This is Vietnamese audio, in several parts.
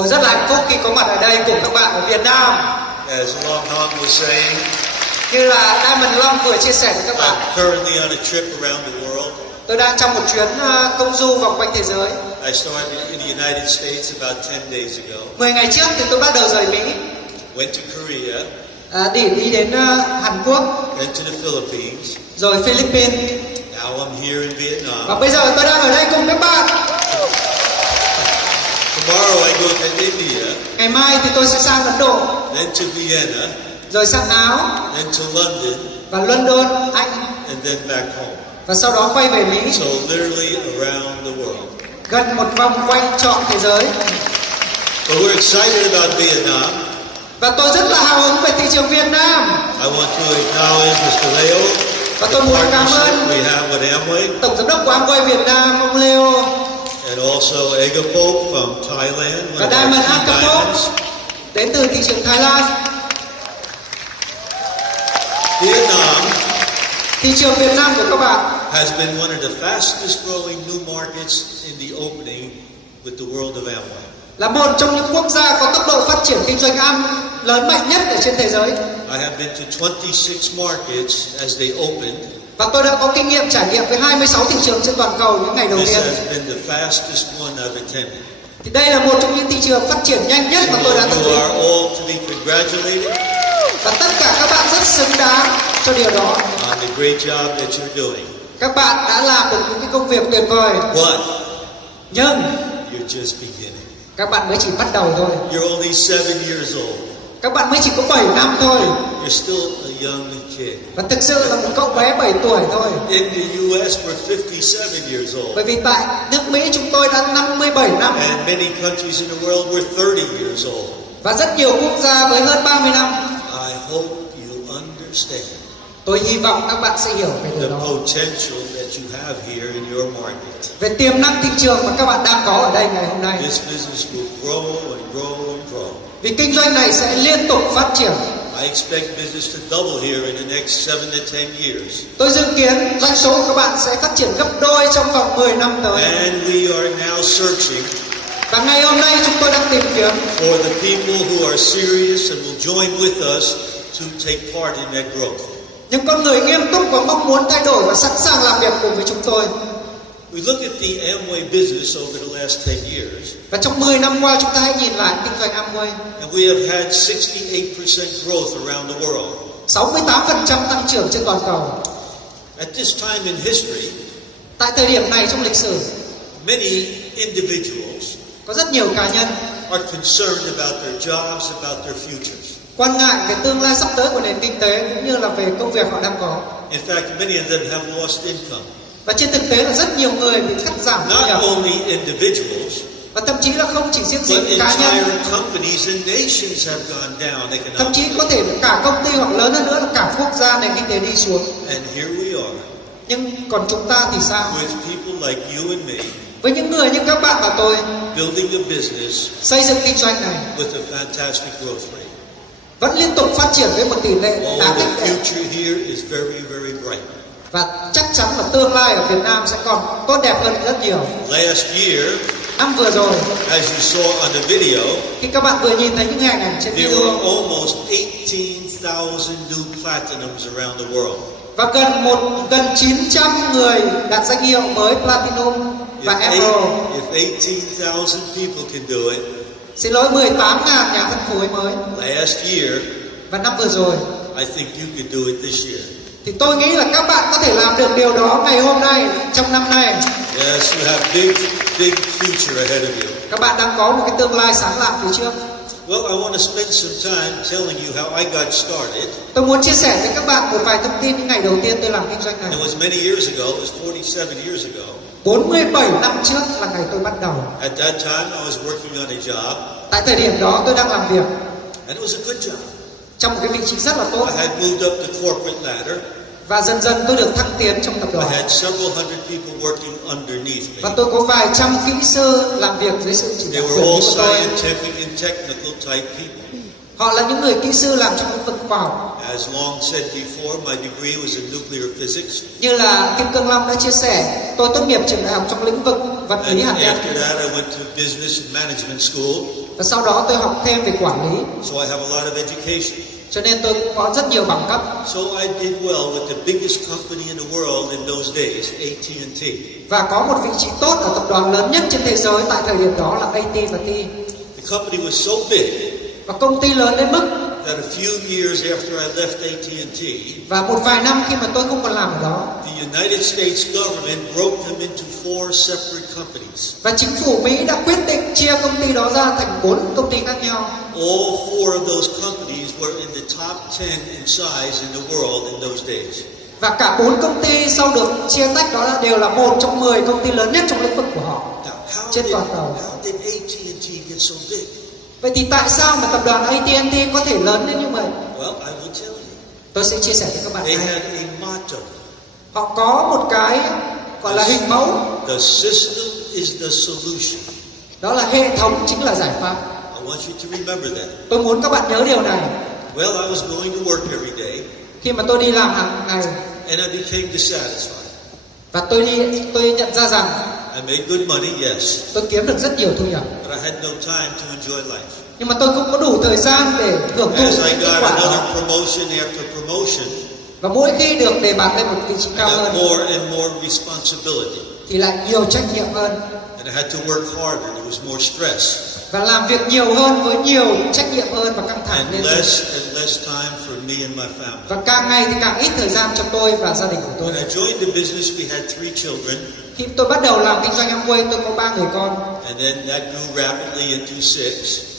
Tôi rất là hạnh phúc khi có mặt ở đây cùng các bạn ở Việt Nam. As Long Hong was saying, Như là Diamond Long vừa chia sẻ với các bạn, I'm currently on a trip around the world. tôi đang trong một chuyến công du vòng quanh thế giới. I started in the United States about 10 days ago. 10 ngày trước thì tôi bắt đầu rời Mỹ, Went to Korea, để đi đến Hàn Quốc, then to the Philippines. rồi Philippines. Now I'm here in Và Vietnam. bây giờ tôi đang ở đây cùng các bạn. Tomorrow I go to India, Ngày mai thì tôi sẽ sang Ấn Độ, then to Vienna, rồi sang Áo then to London, và London, Anh, and then back home. và sau đó quay về Mỹ. So literally around the world. Gần một vòng quanh trọn thế giới. But we're excited about Vietnam. Và tôi rất là hào hứng về thị trường Việt Nam. I want to acknowledge Mr. Leo, Và the tôi muốn cảm partnership ơn we have with AMWAY, Tổng giám đốc của AMWAY Việt Nam, ông Leo, and also Agapop from Thailand, one và of our Diamond key Akapok diamonds. đến từ thị trường Thái Lan. Vietnam Thị trường Việt Nam của các bạn has been one of the fastest growing new markets in the opening with the world of AMWAY. là một trong những quốc gia có tốc độ phát triển kinh doanh ăn lớn mạnh nhất ở trên thế giới. I have been to 26 markets as they opened. Và tôi đã có kinh nghiệm trải nghiệm với 26 thị trường trên toàn cầu những ngày đầu This tiên. has been the fastest one I've attended. Thì đây là một trong những thị trường phát triển nhanh nhất mà tôi đã từng You đến. are all to be congratulated Và tất cả các bạn rất xứng đáng cho điều đó. on the great job that you're doing. Các bạn đã làm được những cái công việc tuyệt vời. But Nhưng you're just beginning. các bạn mới chỉ bắt đầu thôi. You're only 7 years old. Các bạn mới chỉ có 7 năm thôi. You're still a young kid. Và thực sự là một cậu bé 7 tuổi thôi. In the U.S., we're 57 years old. Bởi vì tại nước Mỹ chúng tôi đã 57 năm. And many countries in the world we're 30 years old. Và rất nhiều quốc gia với hơn 30 năm. I hope you understand Tôi hy vọng các bạn sẽ hiểu về the điều đó. potential that you have here in your market. Về tiềm năng thị trường mà các bạn đang có ở đây ngày hôm nay. This business will grow and grow and grow. Vì kinh doanh này sẽ liên tục phát triển. I expect business to double here in the next 7 to 10 years. Tôi dự kiến doanh số của các bạn sẽ phát triển gấp đôi trong vòng 10 năm tới. And we are now searching Và ngày hôm nay chúng tôi đang tìm kiếm for the people who are serious and will join with us to take part in that growth. những con người nghiêm túc và mong muốn thay đổi và sẵn sàng làm việc cùng với chúng tôi. We look at the Amway business over the last 10 years, Và trong 10 năm qua chúng ta hãy nhìn lại kinh doanh AMWAY. and we have had 68% growth around the world. 68% tăng trưởng trên toàn cầu. At this time in history, Tại thời điểm này trong lịch sử, many individuals có rất nhiều cá nhân are concerned about their jobs, about their futures. quan ngại về tương lai sắp tới của nền kinh tế cũng như là về công việc họ đang có. In fact, many of them have lost income. Và trên thực tế là rất nhiều người bị cắt giảm thu Not nhập. only individuals, Và thậm chí là không chỉ riêng but gì cá nhân, entire companies and nations have gone down thậm chí economically. có thể là cả công ty hoặc lớn hơn nữa là cả quốc gia nền kinh tế đi xuống. And here we are, Nhưng còn chúng ta thì sao? with people like you and me, Với những người như các bạn và tôi building a business xây dựng kinh doanh này with a fantastic growth rate. vẫn liên tục phát triển với một tỷ lệ Oh, đáng the khích lệ. future here is very, very bright. Và chắc chắn là tương lai ở Việt Nam sẽ còn tốt đẹp hơn rất nhiều. Last year, Năm vừa rồi, as you saw on the video, khi các bạn vừa nhìn thấy những hình ảnh trên there video, were almost 18,000 new platinums around the world. và gần 900 người đạt danh hiệu mới Platinum và Emerald. If 18,000 people can do it, Xin lỗi, 18.000 nhà phân phối mới. last year, Và năm vừa rồi, I think you can do it this year. thì tôi nghĩ là các bạn có thể làm được điều đó ngày hôm nay, trong năm nay. Yes, you have big future ahead of you. Các bạn đang có một cái tương lai sáng lạng phía trước. Well, I want to spend some time telling you how I got started. Tôi muốn chia sẻ với các bạn một vài thông tin những ngày đầu tiên tôi làm kinh doanh này. It was many years ago. It was 47 years ago. 47 năm trước là ngày tôi bắt đầu. At that time, I was working on a job, Tại thời điểm đó tôi đang làm việc and it was a good job. trong một cái vị trí rất là tốt. I had moved up the corporate ladder. Và dần dần tôi được thăng tiến trong tập I đoàn. had several hundred people working underneath Và me. tôi có vài trăm kỹ sư làm việc dưới sự chỉ They đạo were của all tôi. scientific and technical type people. Họ là những người kỹ sư làm trong lĩnh vực khoa học. As Long said before, my degree was in nuclear physics. Như là Kim Cương Long đã chia sẻ, tôi tốt nghiệp trường đại học trong lĩnh vực vật lý And hạt nhân. after that, I went to business and management school. Và sau đó tôi học thêm về quản lý, So I have a lot of education. cho nên tôi cũng có rất nhiều bằng cấp. So I did well with the biggest company in the world in those days, AT&T. Và có một vị trí tốt ở tập đoàn lớn nhất trên thế giới tại thời điểm đó là AT&T. The company was so big Và công ty lớn đến mức that a few years after I left AT&T, và một vài năm khi mà tôi không còn làm ở đó, the United States government broke them into 4 separate companies. và chính phủ Mỹ đã quyết định chia công ty đó ra thành 4 công ty khác nhau. All 4 of those companies were in the top 10 in size in the world in those days. Và cả 4 công ty sau được chia tách đó đều là một trong 10 công ty lớn nhất trong lĩnh vực của họ Now, trên toàn cầu. how did AT&T get so big? Vậy thì tại sao mà tập đoàn AT&T có thể lớn đến như vậy? Well, I will tell you. Tôi sẽ chia sẻ với các bạn They này. had a motto. Họ có một cái gọi là hình mẫu, The system is the solution. đó là hệ thống chính là giải pháp. I want you to remember that. Tôi muốn các bạn nhớ điều này. Well, I was going to work every day, Khi mà tôi đi làm hàng ngày and I became dissatisfied. và tôi nhận ra rằng I made good money, yes, tôi kiếm được rất nhiều thu nhập, but I had no time to enjoy life. nhưng mà tôi không có đủ thời gian để hưởng thụ As I những kết got quả another đó. promotion after promotion, Và mỗi khi được đề bạt lên một vị trí I cao got hơn more and more responsibility, thì lại nhiều trách nhiệm hơn and I had to work harder. There was more stress, và làm việc nhiều hơn với nhiều trách nhiệm hơn và căng thẳng lên. and less time for me and my family. Và càng ngày thì càng ít thời gian cho tôi và gia đình của tôi. When I joined the business, we had 3 children, Khi tôi bắt đầu làm kinh doanh AMWAY, tôi có 3 người con, and then that grew rapidly into 6.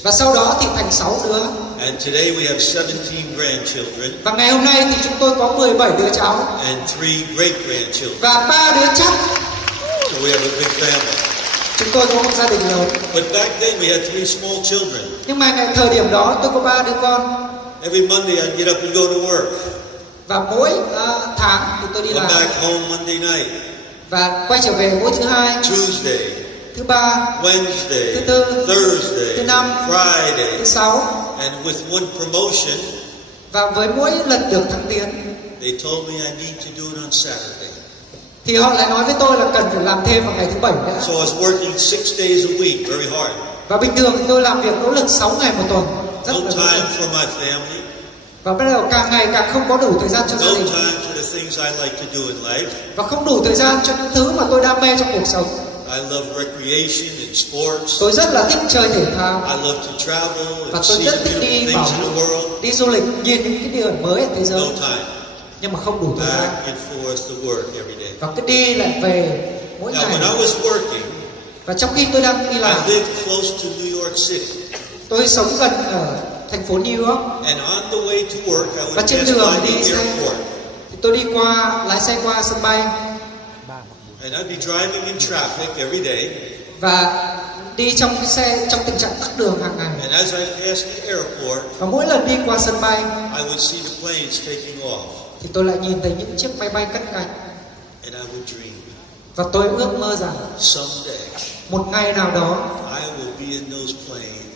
và sau đó thì thành 6 đứa. And today we have 17 grandchildren Và ngày hôm nay thì chúng tôi có 17 đứa cháu and 3 great grandchildren. và 3 đứa cháu. So we have a big family. Chúng tôi có một gia đình lớn. But back then we had 3 small children. Nhưng mà ngày thời điểm đó tôi có 3 đứa con. Every Monday I'd get up and go to work. Và mỗi tháng thì tôi đi Come làm back home Monday night, và quay trở về mỗi thứ Hai, Tuesday, thứ Ba, Wednesday, Thứ Tư, Thursday, Thứ Năm, Friday. thứ Sáu. And with one promotion, Và với mỗi lần được thăng tiến they told me I need to do it on Saturday. thì họ lại nói với tôi là cần phải làm thêm vào ngày thứ Bảy nữa. So I was working 6 days a week, very hard. Và bình thường thì tôi làm việc nỗ lực 6 ngày một tuần, rất No là nỗ time lực. for my family, Và bắt đầu càng ngày càng không có đủ thời gian cho no gia đình time for the things I like to do in life. và không đủ thời gian cho những thứ mà tôi đam mê trong cuộc sống. I love recreation and sports. Tôi rất là thích chơi thể thao I love to travel và and tôi see rất the thích beautiful đi things bảo in the world. đi du lịch, nhìn những cái điểm mới ở thế giới, No time. nhưng mà không đủ thời gian. Back and forth to work every day. Và cứ đi lại về mỗi Now, ngày. when I was working, Và trong khi tôi đang đi làm, I lived close to New York City. tôi sống gần ở thành phố New York. And on the way to work, I Và would trên pass đường by đi the xe airport. thì tôi đi qua, lái xe qua sân bay And I'd be driving in traffic every day. và đi trong cái xe trong tình trạng tắc đường hàng ngày. And as I passed the airport, Và mỗi lần đi qua sân bay I would see the planes taking off. thì tôi lại nhìn thấy những chiếc máy bay cất cánh And I would dream, và tôi ước mơ rằng someday một ngày nào đó I will be in those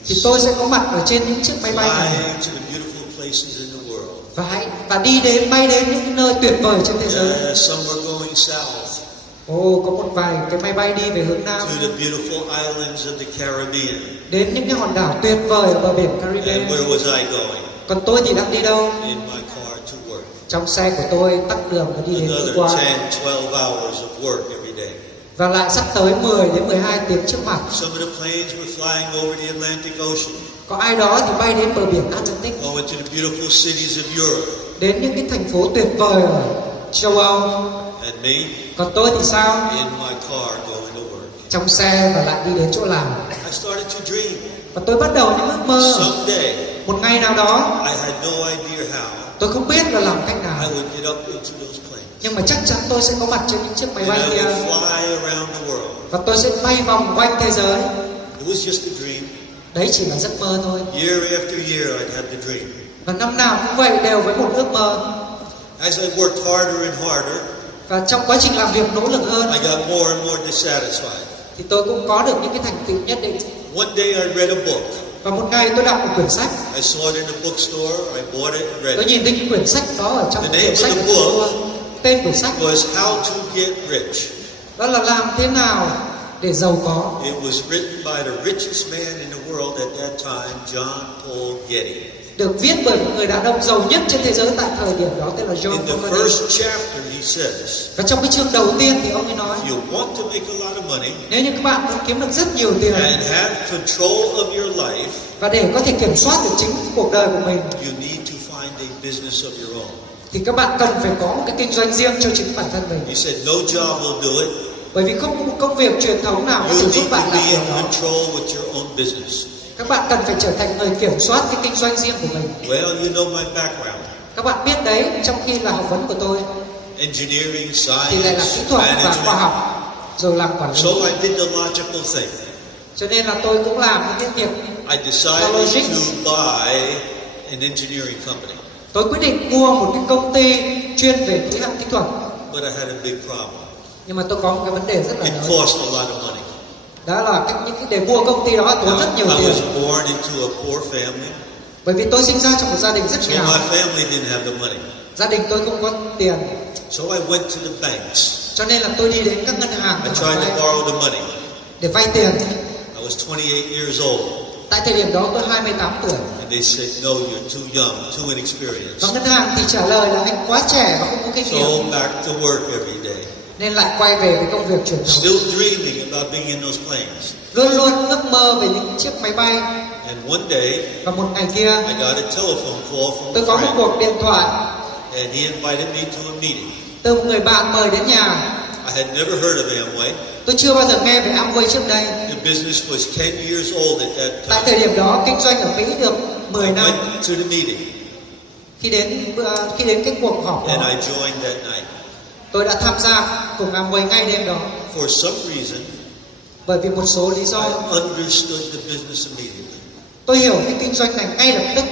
thì planes, tôi sẽ có mặt ở trên những chiếc máy bay này flying to the beautiful places in the world. và đi đến bay đến những cái nơi tuyệt vời trên thế giới. Some were going south Có một vài cái máy bay đi về hướng Nam to the beautiful islands of the Caribbean. đến những cái hòn đảo tuyệt vời ở bờ biển And Caribbean. where was I going? Còn tôi thì đang đi đâu? In my car to work. Trong xe của tôi tắc đường và đi đến đi Another qua 10, 12 hours of work every day. và lại sắp tới 10 đến 12 tiếng trước mặt. Some of the planes were flying over the Atlantic Ocean, Có ai đó thì bay đến bờ biển Atlantic, going to the beautiful cities of Europe. đến những cái thành phố tuyệt vời ở châu Âu. And me, Còn tôi thì sao? in my car going to work. Trong xe và lại đi đến chỗ làm. I started to dream. Và tôi bắt đầu những ước mơ. Someday, Một ngày nào đó, I had no idea how, tôi không biết là làm cách I nào, would get up into those planes. nhưng mà chắc chắn tôi sẽ có mặt trên những chiếc máy And bay I kia would fly around the world. và tôi sẽ bay vòng quanh thế giới. It was just a dream. Đấy chỉ là giấc mơ thôi. Year after year, I'd have the dream. Và năm nào cũng vậy, đều với một ước mơ. As I worked harder and harder, Và trong quá trình làm việc nỗ lực hơn I got more and more dissatisfied. thì tôi cũng có được những cái thành tựu nhất định. One day I read a book. Và một ngày tôi đọc một quyển sách. I saw it in a bookstore. I bought it and read Tôi it. nhìn thấy cái quyển sách đó ở trong The quyển name sách of the của tôi. book Tên quyển sách was How to Get Rich. đó là làm thế nào để giàu có. It was written by the richest man in the world at that time, John Paul Getty. Được viết bởi một người đàn ông giàu nhất trên thế giới tại thời điểm đó, tên là John In the Paul Getty. first chapter, he says, Và trong cái chương đầu tiên thì ông ấy nói, if you want to make a lot of money nếu như các bạn muốn kiếm được rất nhiều tiền and have control of your life, và để có thể kiểm soát được chính cuộc đời của mình, you need to find a business of your own. thì các bạn cần phải có một cái kinh doanh riêng cho chính bản thân mình. He said, no job will do it. Bởi vì không có một công việc truyền thống nào có You thể need giúp to bạn be làm điều in đó. control with your own business. Các bạn cần phải trở thành người kiểm soát cái kinh doanh riêng của mình. Well, you know my background. Các bạn biết đấy, trong khi là học vấn của tôi Engineering, thì lại là kỹ science, thuật và khoa management. học, rồi làm quản So lý. I did the logical thing. Cho nên là tôi cũng làm những cái việc I decided to buy an engineering company. tôi quyết định mua một cái công ty chuyên về kỹ năng kỹ thuật. But I had a big problem. Nhưng mà tôi có một cái vấn đề rất là It lớn. cost a lot of money. Đó là những cái để mua công ty đó tốn rất nhiều I tiền. was born into a poor family. Bởi vì tôi sinh ra trong một gia đình rất So nghèo. my family didn't have the money. Gia đình tôi không có tiền. So I went to the banks. Cho nên là tôi đi đến các ngân hàng I để tried to borrow the money. vay tiền. I was 28 years old. Tại thời điểm đó tôi 28 tuổi. And they said, no, you're too young, too inexperienced. Và ngân hàng thì trả lời là anh quá trẻ và không có kinh nghiệm. So back to work every day. Nên lại quay về với công việc truyền thống. Still dreaming about being in those planes. Luôn luôn ước mơ về những chiếc máy bay. And one day, Và một ngày kia I got a telephone call from tôi a có một friend. cuộc điện thoại And he invited me to a meeting. từ một người bạn mời đến nhà. I had never heard of AMWAY. Tôi chưa bao giờ nghe về AMWAY trước đây. The business was 10 years old at that Tại time. thời điểm đó kinh doanh ở Mỹ được 10 I năm. went to the meeting Khi đến cái cuộc họp and đó, I joined that night. tôi đã tham gia cùng AMWAY ngay đêm đó. For some reason, Bởi vì một số lý do I understood the business immediately. tôi hiểu cái kinh doanh này ngay lập tức.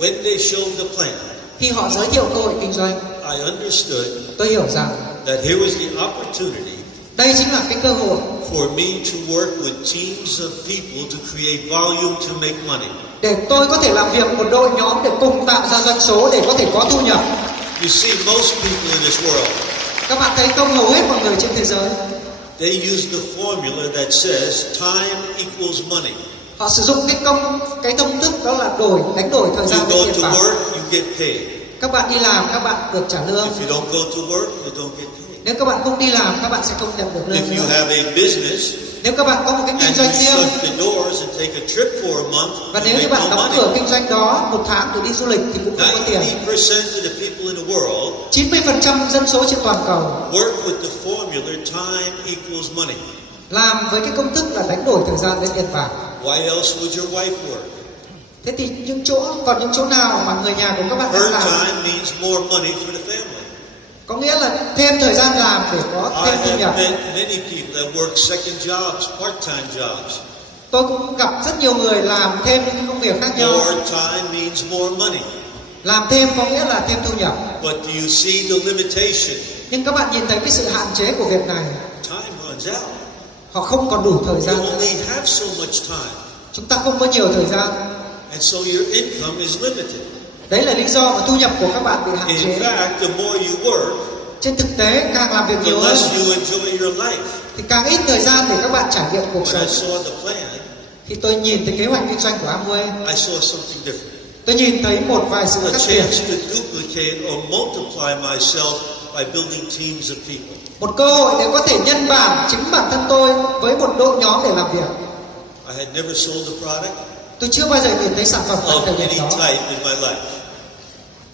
When they showed the plan, Khi họ giới thiệu cơ hội kinh doanh, I understood tôi hiểu rằng that here was the opportunity đây chính là cái cơ hội for me to work with teams of people to create volume to make money. để tôi có thể làm việc một đội nhóm để cùng tạo ra doanh số để có thể có thu nhập. You see, most people in this world, Các bạn thấy không, hầu hết mọi người trên thế giới they use the formula that says time equals money. họ sử dụng cái công thức đó là đánh đổi thời gian You với go tiền to bạc. work, you get paid. Các bạn đi làm, các bạn được trả lương. If you don't go to work, you don't get paid. Nếu các bạn không đi làm, các bạn sẽ không nhận được lương If you nữa. have a business Nếu các bạn có một cái kinh and doanh you riêng shut the doors and take a trip for a month, và you nếu như make bạn no đóng cửa money. kinh doanh đó một tháng để đi du lịch thì cũng không có tiền. 90% of the people in the world 90% dân số trên toàn cầu work with the formula time equals money. làm với cái công thức là đánh đổi thời gian với tiền bạc. Why else would your wife work? Thế thì những chỗ nào mà người nhà của các bạn đang Her làm time means more money for the family. có nghĩa là thêm thời gian làm để có I thêm thu have nhập. met many people that work second jobs, part-time jobs. Tôi cũng gặp rất nhiều người làm thêm những công việc khác nhau. More time means more money. Làm thêm có nghĩa là thêm thu nhập. But do you see the limitation? Nhưng các bạn nhìn thấy cái sự hạn chế của việc này. Time runs out. Họ không còn đủ thời You gian nữa. only have so much time. Chúng ta không có nhiều thời gian. And so your income is limited. Đấy là lý do mà thu nhập của các bạn bị hạn In chế. fact, the more you work, Trên thực tế càng làm việc the nhiều hơn less you enjoy your life. thì càng ít thời gian để các bạn trải nghiệm cuộc When I sống. saw the plan, Khi tôi nhìn thấy kế hoạch kinh doanh của AMWAY, I saw something different. tôi nhìn thấy một vài sự A khác biệt. chance to duplicate or multiply myself by building teams of people. Một cơ hội để có thể nhân chính bản thân tôi với một đội nhóm để làm việc. I had never sold a product Tôi chưa bao giờ nhìn thấy sản phẩm tại of thời any điểm đó. type in my life.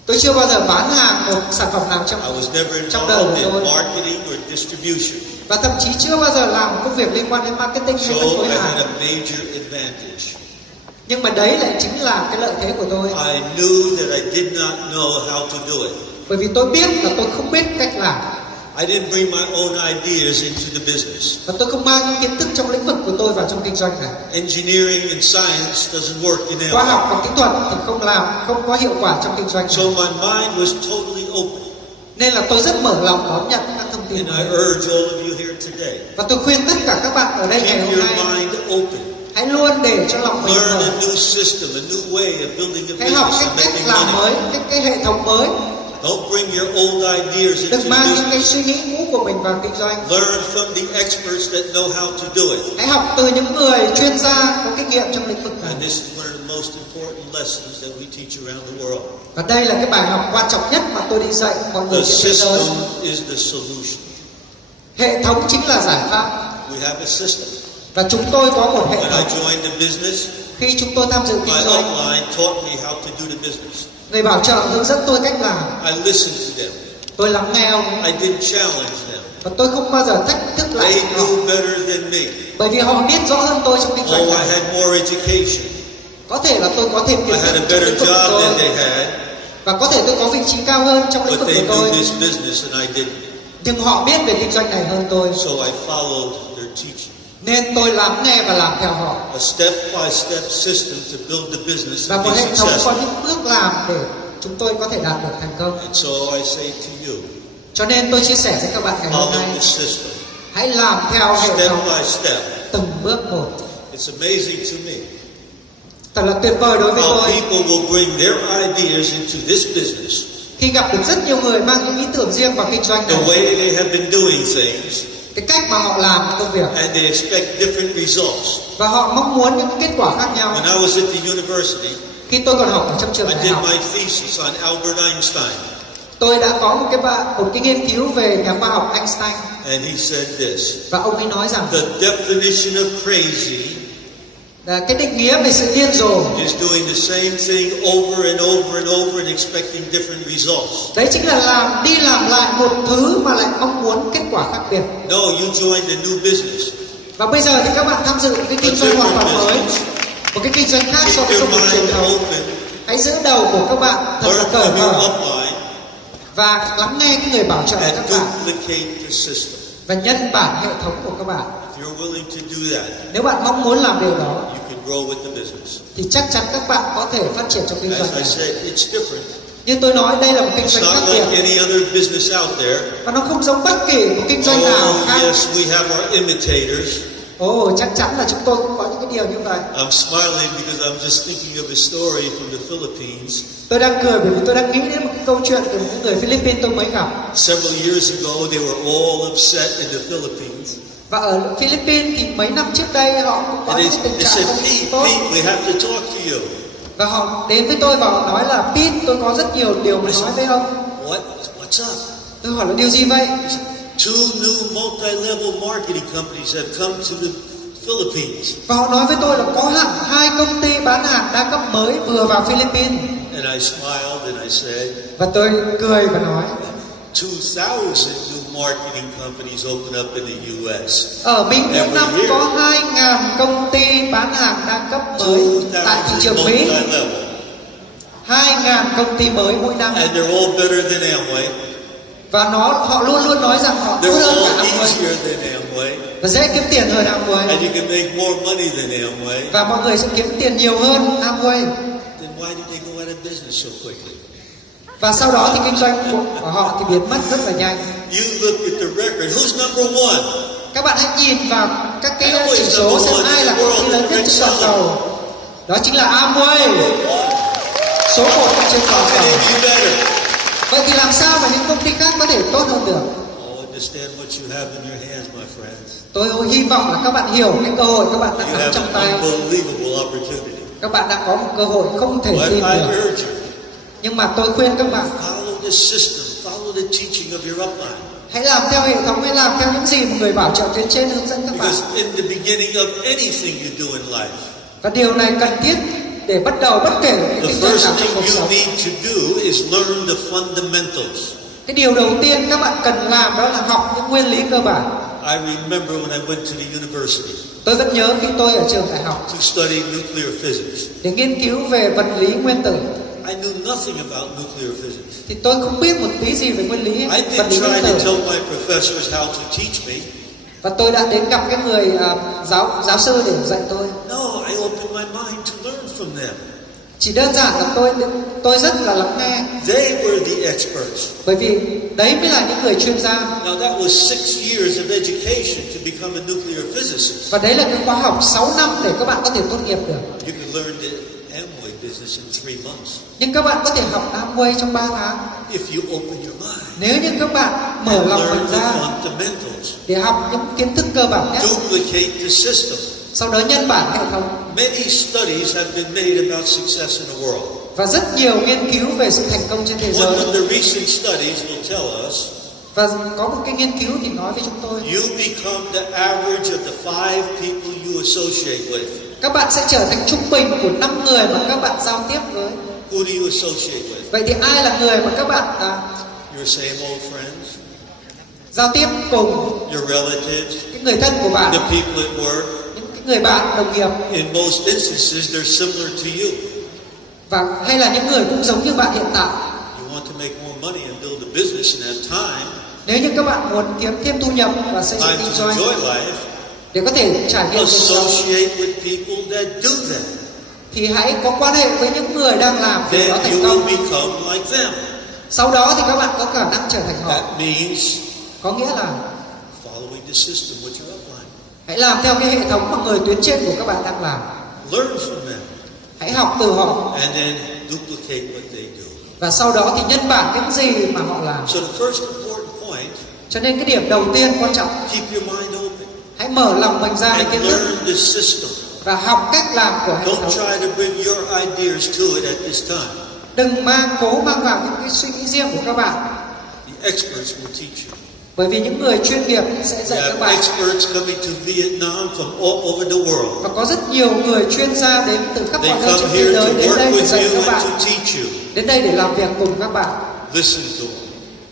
Tôi chưa bao giờ bán hàng một sản phẩm nào I was never trong đời involved của in tôi. marketing or distribution. Và thậm chí chưa bao giờ làm một công việc liên quan đến marketing hay phân So phối I had hàng. a major advantage. Nhưng mà đấy lại chính là cái lợi thế của tôi. I knew that I did not know how to do it. Bởi vì tôi biết là tôi không biết cách làm. I didn't bring my own ideas into the business. Và tôi không mang những kiến thức trong lĩnh vực của tôi vào trong kinh doanh này. Engineering and science doesn't work in Khoa AMWAY. học và kỹ thuật thì không có hiệu quả trong kinh doanh So này. my mind was totally open. Nên là tôi rất mở lòng đón nhận các thông tin. And I urge all of you here today, Và tôi khuyên tất cả các bạn ở đây ngày keep hôm your nay mind open. hãy luôn để cho lòng mình Learn mở. a new system, a new way of building a Hãy học business and cách making làm money. mới, cái hệ thống mới Don't bring your old ideas into Đừng mang những cái business. suy nghĩ cũ của mình vào kinh doanh. Learn from the experts that know how to do it. Hãy học từ những người chuyên gia có kinh nghiệm trong lĩnh vực này. And this is one of the most important lessons that we teach around the world. Và đây là cái bài học quan trọng nhất mà tôi đi dạy mọi người The trên thế giới. system is the solution. Hệ thống chính là giải pháp. We have a system. Và chúng tôi có một hệ When I thống. joined the business, Khi chúng tôi tham dự kinh my doanh, upline taught me how to do the business. người bảo trợ hướng dẫn tôi cách làm. I listened to them. Tôi lắng nghe ông ấy. I didn't challenge them. Và tôi không bao giờ thách thức lại They họ. knew better than me. Bởi vì họ biết rõ hơn tôi trong kinh doanh Oh, I này. had more education. Có thể là tôi có thêm I kiến had a thức trong better lĩnh vực của job than they tôi. had, Và có thể tôi có vị trí cao hơn trong lĩnh but vực they của tôi. knew this business and I didn't. Nhưng họ biết về kinh doanh này hơn tôi. So I followed their teaching. Nên tôi lắng nghe và làm theo họ. A step-by-step system to build the business Và and một be hệ thống có successful. những bước làm để chúng tôi có thể đạt được thành công. And so I say to you, Cho nên tôi chia sẻ với các bạn ngày hôm follow nay, the system, hãy làm theo hệ step thống by step. từng bước một. It's amazing to me Thật là tuyệt vời đối với how tôi people will bring their ideas into this business, khi gặp được rất nhiều người mang những ý tưởng riêng vào kinh doanh the này, way they have been doing things, cái cách mà họ làm công việc, and they expect different results. và họ mong muốn những kết quả khác nhau. When I was at the university, Khi tôi còn học ở trong trường I đại did học, my thesis on Albert Einstein, tôi đã có một cái nghiên cứu về nhà khoa học Einstein, and he said this: và ông ấy nói rằng the definition of crazy là cái định nghĩa về sự điên rồ is doing the same thing over and over and over and expecting different results. đấy chính là đi làm lại một thứ mà lại mong muốn kết quả khác biệt. No, you joined a new business, Và bây giờ thì các bạn tham dự một cái a kinh doanh hoàn different toàn mới, business. một cái kinh doanh khác so Keep với your công việc truyền mind thống. open, Hãy giữ đầu của các bạn thật là learn cởi from your mở upline, và lắng nghe cái người bảo trợ and các bạn duplicate the system. và nhân bản hệ thống của các bạn. If you're willing to do that, Nếu bạn mong muốn làm điều đó you can grow with the business. thì chắc chắn các bạn có thể phát triển trong kinh As doanh I này. said, it's different. Như tôi nói, đây là một kinh It's doanh khác not like biệt any other business out there. và nó không giống bất kỳ một kinh doanh nào Oh, khác. yes, we have our imitators. Chắc chắn là chúng tôi cũng có những cái điều như vậy. I'm smiling because I'm just thinking of a story from the Philippines. Tôi đang cười bởi vì tôi đang nghĩ đến một cái câu chuyện của những người Philippines tôi mới gặp. Several years ago, they were all upset in the Philippines. Và ở Philippines thì mấy năm trước đây họ cũng có And những tình they trạng said, không Pete, tốt. Pete, we have to talk to you. Và họ đến với tôi và họ nói là Pete, tôi có rất nhiều điều muốn nói với ông. What's up? Tôi hỏi là điều gì vậy? Two new multi-level marketing companies have come to the Philippines. Và họ nói với tôi là có hẳn 2 công ty bán hàng đa cấp mới vừa vào Philippines. And I smiled and I said, Và tôi cười và nói 2,000 new marketing companies open up in the U.S. ở Mỹ mỗi năm có 2.000 công ty bán hàng đa cấp mới tại thị 2,000 trường Mỹ. multi-level. 2.000 công ty mới mỗi năm. And they're all better than Amway. Và họ luôn luôn nói rằng họ tốt They're hơn cả all Amway easier than Amway. và dễ kiếm tiền hơn Amway. And you can make more money than Amway. Và mọi người sẽ kiếm tiền nhiều hơn Amway. Then why did they go out of business so quickly? Và sau đó thì kinh doanh của họ thì biến mất rất là nhanh. You look at the record. Who's number one? Các bạn hãy nhìn vào các cái chỉ số xem ai là công ty lớn nhất trên toàn cầu. Đó chính là Amway, số 1 trên toàn How cầu. can they be better? Vậy thì làm sao mà những công ty khác có thể tốt hơn được? Oh, understand what you have in your hands, my friends. Tôi hy vọng là các bạn hiểu cái cơ hội các bạn đang You nắm have trong an tay. unbelievable opportunity. Các bạn đã có một cơ hội không thể But tin I được. urge you, Nhưng mà tôi khuyên các bạn follow the system, follow the teaching of your upline. hãy làm theo hệ thống, hãy làm theo những gì mà người bảo trợ tuyến trên hướng dẫn các bạn. Because in the beginning of anything you do in life, Và điều này cần thiết để bắt đầu bất kể những the kinh doanh first nào trong thing cuộc you sống. need to do is learn the fundamentals. Cái điều đầu tiên các bạn cần làm đó là học những nguyên lý cơ bản. I remember when I went to the university Tôi vẫn nhớ khi tôi ở trường đại học to study nuclear physics. để nghiên cứu về vật lý nguyên tử I knew nothing about nuclear physics. thì tôi không biết một tí gì về nguyên lý I vật didn't lý try nguyên to tử. tell my professors how to teach me. Và tôi đã đến gặp cái người giáo sư để dạy tôi. No, I opened my mind to learn from them. Chỉ đơn giản là tôi rất là lắng nghe. They were the experts. Bởi vì đấy mới là những người chuyên gia. Now that was 6 years of education to become a nuclear physicist. Và đấy là cái khóa học 6 năm để các bạn có thể tốt nghiệp được. You can learn the Amway business business in 3 months. Nhưng các bạn có thể học Amway trong 3 tháng. If you open your mind Nếu như các bạn mở and lòng learn mình the ra fundamentals, để học những kiến thức cơ bản nhất, duplicate the system. sau đó nhân bản hệ thống. Many studies have been made about success in the world. Và rất nhiều nghiên cứu về sự thành công trên thế One giới. of the recent studies will tell us Và có một cái nghiên cứu thì nói với chúng tôi, you become the average of the 5 people you associate with. các bạn sẽ trở thành trung bình của 5 người mà các bạn giao tiếp với. Who do you associate with? Vậy thì ai là người mà các bạn Your same old friends, giao tiếp cùng? your relatives, Cái người thân của bạn, the people at work. những cái người bạn đồng nghiệp, In most instances, they're similar to you. và hay là những người cũng giống như bạn hiện tại. You want to make more money and build a business and have time Nếu như các bạn muốn kiếm thêm thu nhập và xây dựng kinh to doanh enjoy life, để có thể trải nghiệm cuộc sống, associate with people that do that. thì hãy có quan hệ với những người đang làm việc đó Then thành you will công. become like them. Sau đó thì các bạn có khả năng trở thành họ. That means Có nghĩa là following the system with your upline. hãy làm theo cái hệ thống mà người tuyến trên của các bạn đang làm. Learn from them Hãy học từ họ and then duplicate what they do. và sau đó thì nhân bản những gì mà họ làm. So the first important point, Cho nên cái điểm đầu tiên quan trọng, keep your mind open hãy mở lòng mình ra với and kiến thức learn the system. và học cách làm của hệ Don't thống. try to bring your ideas to it at this time. Đừng cố mang vào những cái suy nghĩ riêng của các bạn, The experts will teach you. bởi vì những người chuyên nghiệp sẽ We dạy các have bạn. experts coming to Vietnam from all over the world. Và có rất nhiều người chuyên gia đến từ khắp They mọi nơi come trên here thế to giới đến work đây để with dạy you các and bạn, to teach you. đến đây để làm việc cùng các bạn. Listen to them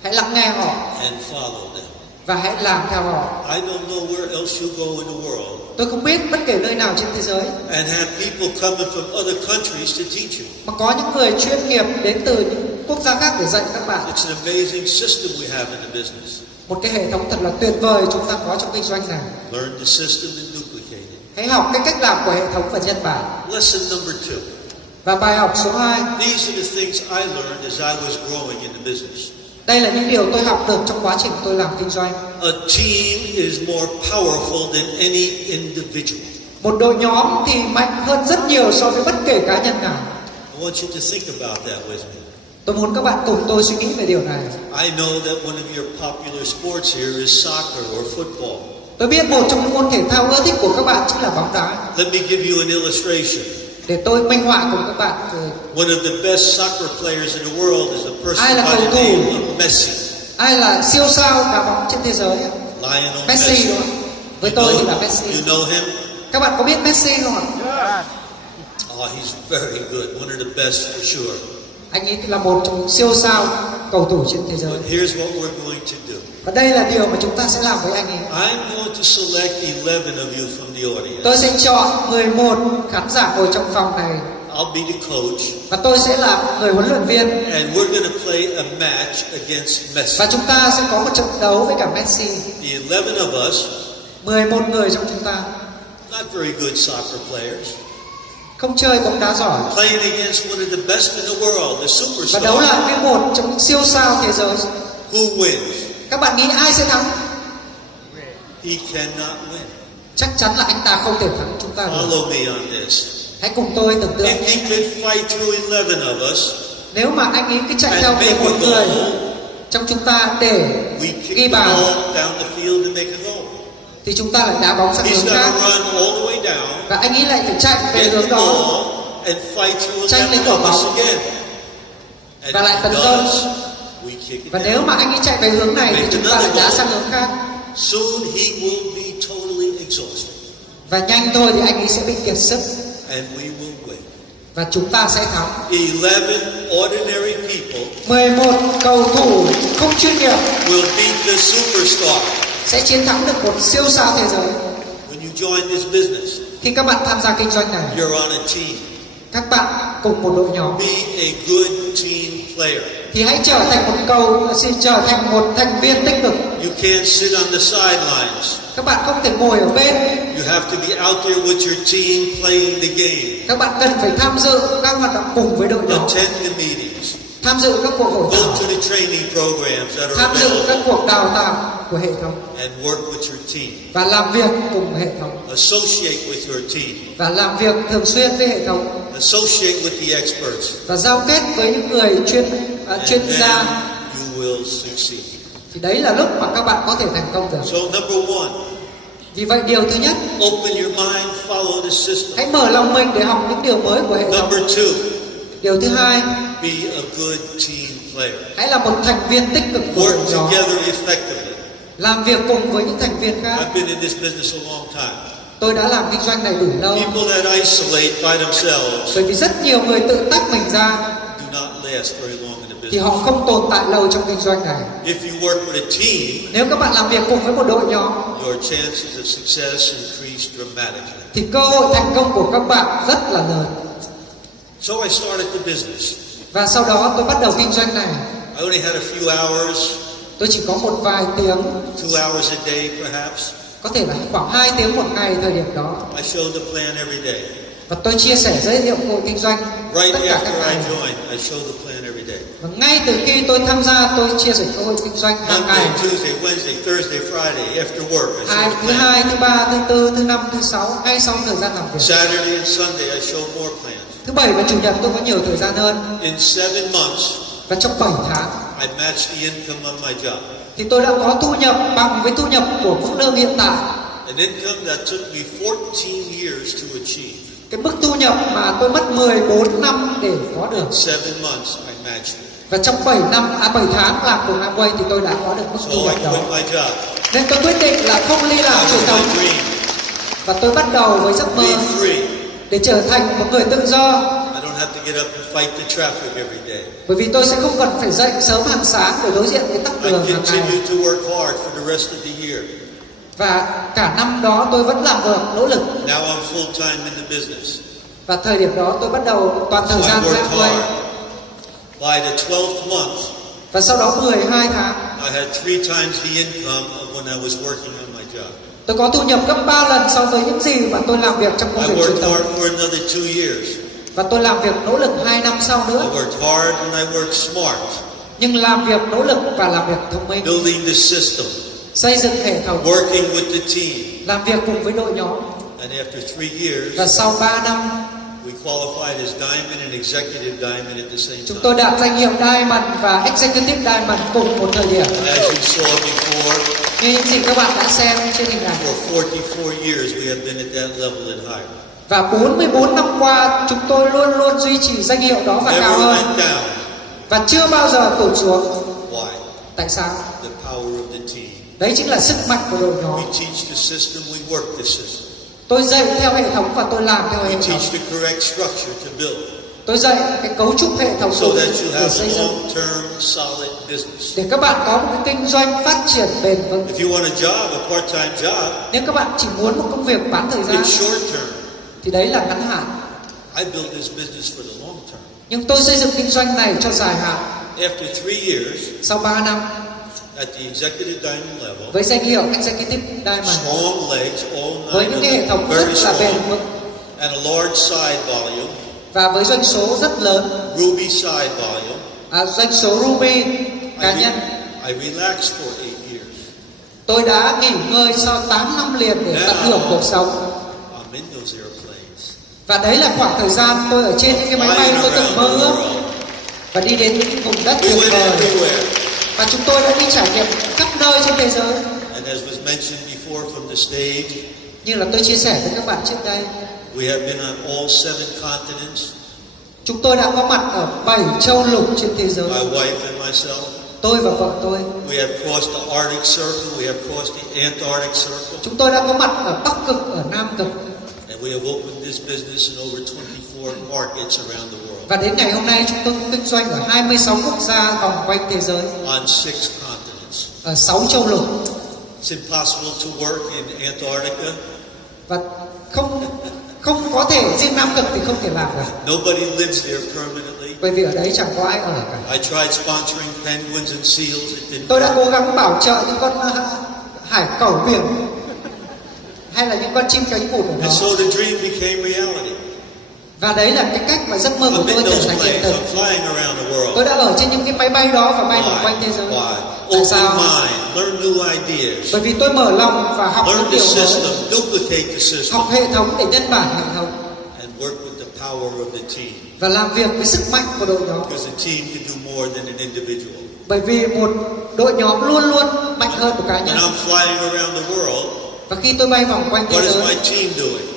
Hãy lắng nghe họ and follow them. và hãy làm theo họ. I don't know where else you go in the world Tôi không biết bất kể nơi nào trên thế giới and have people coming from other countries to teach you. mà có những người chuyên nghiệp đến từ những quốc gia khác để dạy các bạn. It's an amazing system we have in the business. Một cái hệ thống thật là tuyệt vời chúng ta có trong kinh doanh này. Learn the system and duplicate it. Hãy học cái cách làm của hệ thống và nhân bản. Lesson number 2. Và bài học số 2, These are the things I learned as I was growing in the business. đây là những điều tôi học được trong quá trình tôi làm kinh doanh. A team is more powerful than any individual. Một đội nhóm thì mạnh hơn rất nhiều so với bất kể cá nhân nào. I want you to think about that with me. Tôi muốn các bạn cùng tôi suy nghĩ về điều này. I know that one of your popular sports here is soccer or football. Tôi biết một trong những môn thể thao ưa thích của các bạn chính là bóng đá. Let me give you an illustration. Để tôi minh họa cùng các bạn. One of the best soccer players in the world is a person Ai là by cầu the thủ? name of Messi. Ai là siêu sao đá bóng trên thế giới? Lionel Messi Messi. đúng không? Với tôi thì là Messi. You know him? Các bạn có biết Messi không ạ? Oh, he's very good. One of the best for sure. Anh ấy là một trong những siêu sao cầu thủ trên thế giới. But here's what we're going to do. Và đây là điều mà chúng ta sẽ làm với anh ấy. I'm going to select 11 of you from the audience. Tôi sẽ chọn 11 khán giả ngồi trong phòng này I'll be the coach, và tôi sẽ là người huấn luyện viên and we're going to play a match against Messi. và chúng ta sẽ có một trận đấu với cả Messi. The 11 of us, 11 người trong chúng ta not very good soccer players, không chơi bóng đá giỏi playing against one of the best in the world, the và đấu superstar. lại với một trong những siêu sao thế giới. Who wins? Các bạn nghĩ ai sẽ thắng? He cannot win. Chắc chắn là anh ta không thể thắng chúng ta được. Follow me on this. Hãy cùng tôi tưởng tượng, If he could fight through 11 of us nếu mà anh ấy cứ chạy and theo make a 11 người goal, trong chúng ta để we kick ghi the bàn ball down the field and make a goal. thì chúng ta lại đá bóng sang He's hướng going khác to run all the way down, và anh ấy lại phải chạy về get the hướng đó ball, and fight through tranh 11 lấy quả of us bóng again. And và lại if he tấn công. does, we kick it Và nếu down. mà anh ấy chạy về hướng này thì chúng ta lại đá sang hướng khác Soon he will be totally exhausted, và nhanh thôi thì anh ấy sẽ bị kiệt sức and we will win. và chúng ta sẽ thắng. 11 ordinary people 11 cầu thủ không chuyên nghiệp will beat the superstar. sẽ chiến thắng được một siêu sao thế giới. When you join this business, Khi các bạn tham gia kinh doanh này, you're on a team. các bạn cùng một đội nhóm Be a good team player. thì hãy trở thành một thành viên tích cực. You can't sit on the sidelines. Các bạn không thể ngồi ở bên. You have to be out there with your team playing the game. Các bạn cần phải tham dự các hoạt động cùng với đội nhóm. Attend the meetings. tham dự các cuộc hội Go thảo, to the training programs that are tham dự các available, cuộc đào tạo của hệ thống and work with your team. và làm việc cùng hệ thống Associate with your team. và làm việc thường xuyên với hệ thống Associate with the experts. và giao kết với những người chuyên And gia, then you will succeed. thì đấy là lúc mà các bạn có thể thành công được. So number one, Vì vậy điều thứ nhất, open your mind, follow the system. hãy mở lòng mình để học những điều mới của hệ thống. Number two, Điều thứ hai, be a good team player. hãy là một thành viên tích cực của Work đội nhóm, together effectively. làm việc cùng với những thành viên khác. I've been in this business a long time. Tôi đã làm kinh doanh này đủ lâu, People that isolate by themselves bởi vì rất nhiều người tự tách mình ra do not last very long in the thì họ business. không tồn tại lâu trong kinh doanh này. If you work with a team, Nếu các bạn làm việc cùng với một đội nhóm your chances of success increase dramatically. thì cơ hội thành công của các bạn rất là lớn. So I started the business. Và sau đó tôi bắt đầu kinh doanh này. I only had a few hours, Tôi chỉ có một vài tiếng, 2 hours a day perhaps. có thể là khoảng 2 tiếng một ngày thời điểm đó. I showed the plan every day. Và tôi chia sẻ giới thiệu cơ hội kinh doanh Right tất cả các after I ngày. joined, I showed the plan every day. Và ngay từ khi tôi tham gia, tôi chia sẻ cơ hội kinh doanh hàng ngày. Monday, Tuesday, Wednesday, Thursday, Friday, after work, I showed the Thứ plan. hai, thứ ba, thứ tư, thứ năm, thứ sáu, ngay sau thời gian làm việc. Saturday and Sunday, I showed more plans. Thứ bảy và chủ nhật tôi có nhiều thời gian hơn. In 7 months, Và trong 7 tháng I matched the income on my job. thì tôi đã có thu nhập bằng với thu nhập của mức lương hiện tại. An income that took me 14 years to achieve. Cái mức thu nhập mà tôi mất 14 năm để có được. 7 months, I matched it. Và trong 7 tháng làm cùng AMWAY thì tôi đã có được mức So thu I nhập đó. quit my job. Nên tôi quyết định là không đi làm That truyền was thống. my dream. Và tôi bắt đầu với giấc mơ Be free. để trở thành một người tự do. I don't have to get up and fight the traffic every day. Bởi vì tôi sẽ không cần phải dậy sớm hàng sáng để đối diện với tắc I đường hàng ngày. continue to work hard for the rest of the year. Và cả năm đó tôi vẫn làm việc nỗ lực. Now I'm full time in the business. Và thời điểm đó tôi bắt đầu toàn So thời I gian với worked AMWAY. hard. By the 12th month, Và sau đó 12 tháng I had 3 times the income of when I was working on my job. tôi có thu nhập gấp 3 lần so với những gì mà tôi làm việc trong công I việc truyền worked thống. hard for another 2 years. Và tôi làm việc nỗ lực 2 năm sau I nữa. worked hard and I worked smart, Nhưng làm việc nỗ lực và làm việc thông minh, building the system, xây dựng hệ thống, working with the team. làm việc cùng với đội nhóm. And after 3 years, Và sau 3 năm we qualified as Diamond and Executive Diamond at the same chúng time. tôi đạt danh hiệu Diamond và Executive Diamond cùng một thời điểm. And as you saw before, Như những gì các bạn đã xem trên hình ảnh. for 44 years we have been at that level and higher. Và 44 năm qua chúng tôi luôn luôn duy trì danh hiệu đó và Never cao hơn. went down. Và chưa bao giờ tụt xuống. Why? Tại sao? The power of the team. Đấy chính là sức mạnh của đội nhóm. We teach the system, we work the system. Tôi dạy theo hệ thống và tôi làm theo hệ We thống. teach the correct structure to build Tôi dạy cái cấu trúc hệ thống so đúng that you để have xây dựng. long-term solid business. Để các bạn có một cái kinh doanh phát triển bền vững. If you want a job, a part-time job, Nếu các bạn chỉ muốn một công việc bán thời gian it's short term. thì đấy là ngắn hạn. I built this business for the long term. Nhưng tôi xây dựng kinh doanh này cho dài hạn. After 3 years Sau 3 năm at the executive diamond level, với danh hiệu Executive Diamond, strong legs, all với 9 những of cái hệ them, thống rất very là bền strong, vững and a large side volume, và với doanh số rất lớn, ruby side volume, doanh số Ruby cá nhân, I relaxed for 8 years. tôi đã nghỉ ngơi sau 8 năm liền để tận hưởng cuộc sống. I'm in those airplanes. Và đấy là khoảng thời gian tôi ở trên những cái máy bay Flying tôi từng around mơ the ước world. và đi đến những vùng đất We tuyệt went vời. everywhere. Và chúng tôi đã đi trải nghiệm khắp nơi trên thế giới. And as was mentioned before from the stage, Như là tôi chia sẻ với các bạn trước đây, we have been on all 7 continents, chúng tôi đã có mặt ở 7 châu lục trên thế giới. my wife and myself. Tôi và vợ tôi. We have crossed the Arctic Circle, we have crossed the Antarctic Circle, Chúng tôi đã có mặt ở Bắc Cực, ở Nam Cực. and we have opened this business in over 24 markets around the world, Và đến ngày hôm nay chúng tôi kinh doanh ở 26 quốc gia vòng quanh thế giới, on 6 continents. ở 6 châu lục. It's impossible to work in Antarctica. Và không có thể riêng Nam Cực thì không thể làm được. Nobody lives there permanently. Bởi vì ở đấy chẳng có ai ở cả. I tried sponsoring penguins and seals. It didn't Tôi đã work. cố gắng bảo trợ những con hải cẩu biển hay là những con chim cánh cụt ở And đó. so the dream became reality. Và đấy là cái cách mà giấc mơ của I'm tôi in trở those thành hiện planes. thực. I'm flying around the world. Tôi đã ở trên những cái máy bay đó và bay vòng quanh thế giới. Why? Tại Open sao? mind, learn new ideas, Bởi vì tôi mở lòng và học learn những the điều mới, system, duplicate the system, học hệ thống để nhân bản hệ thống and work with the power of the team. và làm việc với sức mạnh của đội nhóm. Because a team can do more than an individual. Bởi vì một đội nhóm luôn luôn mạnh hơn một cá When nhân. I'm flying around the world, Và khi tôi bay vòng quanh thế what is giới my team doing?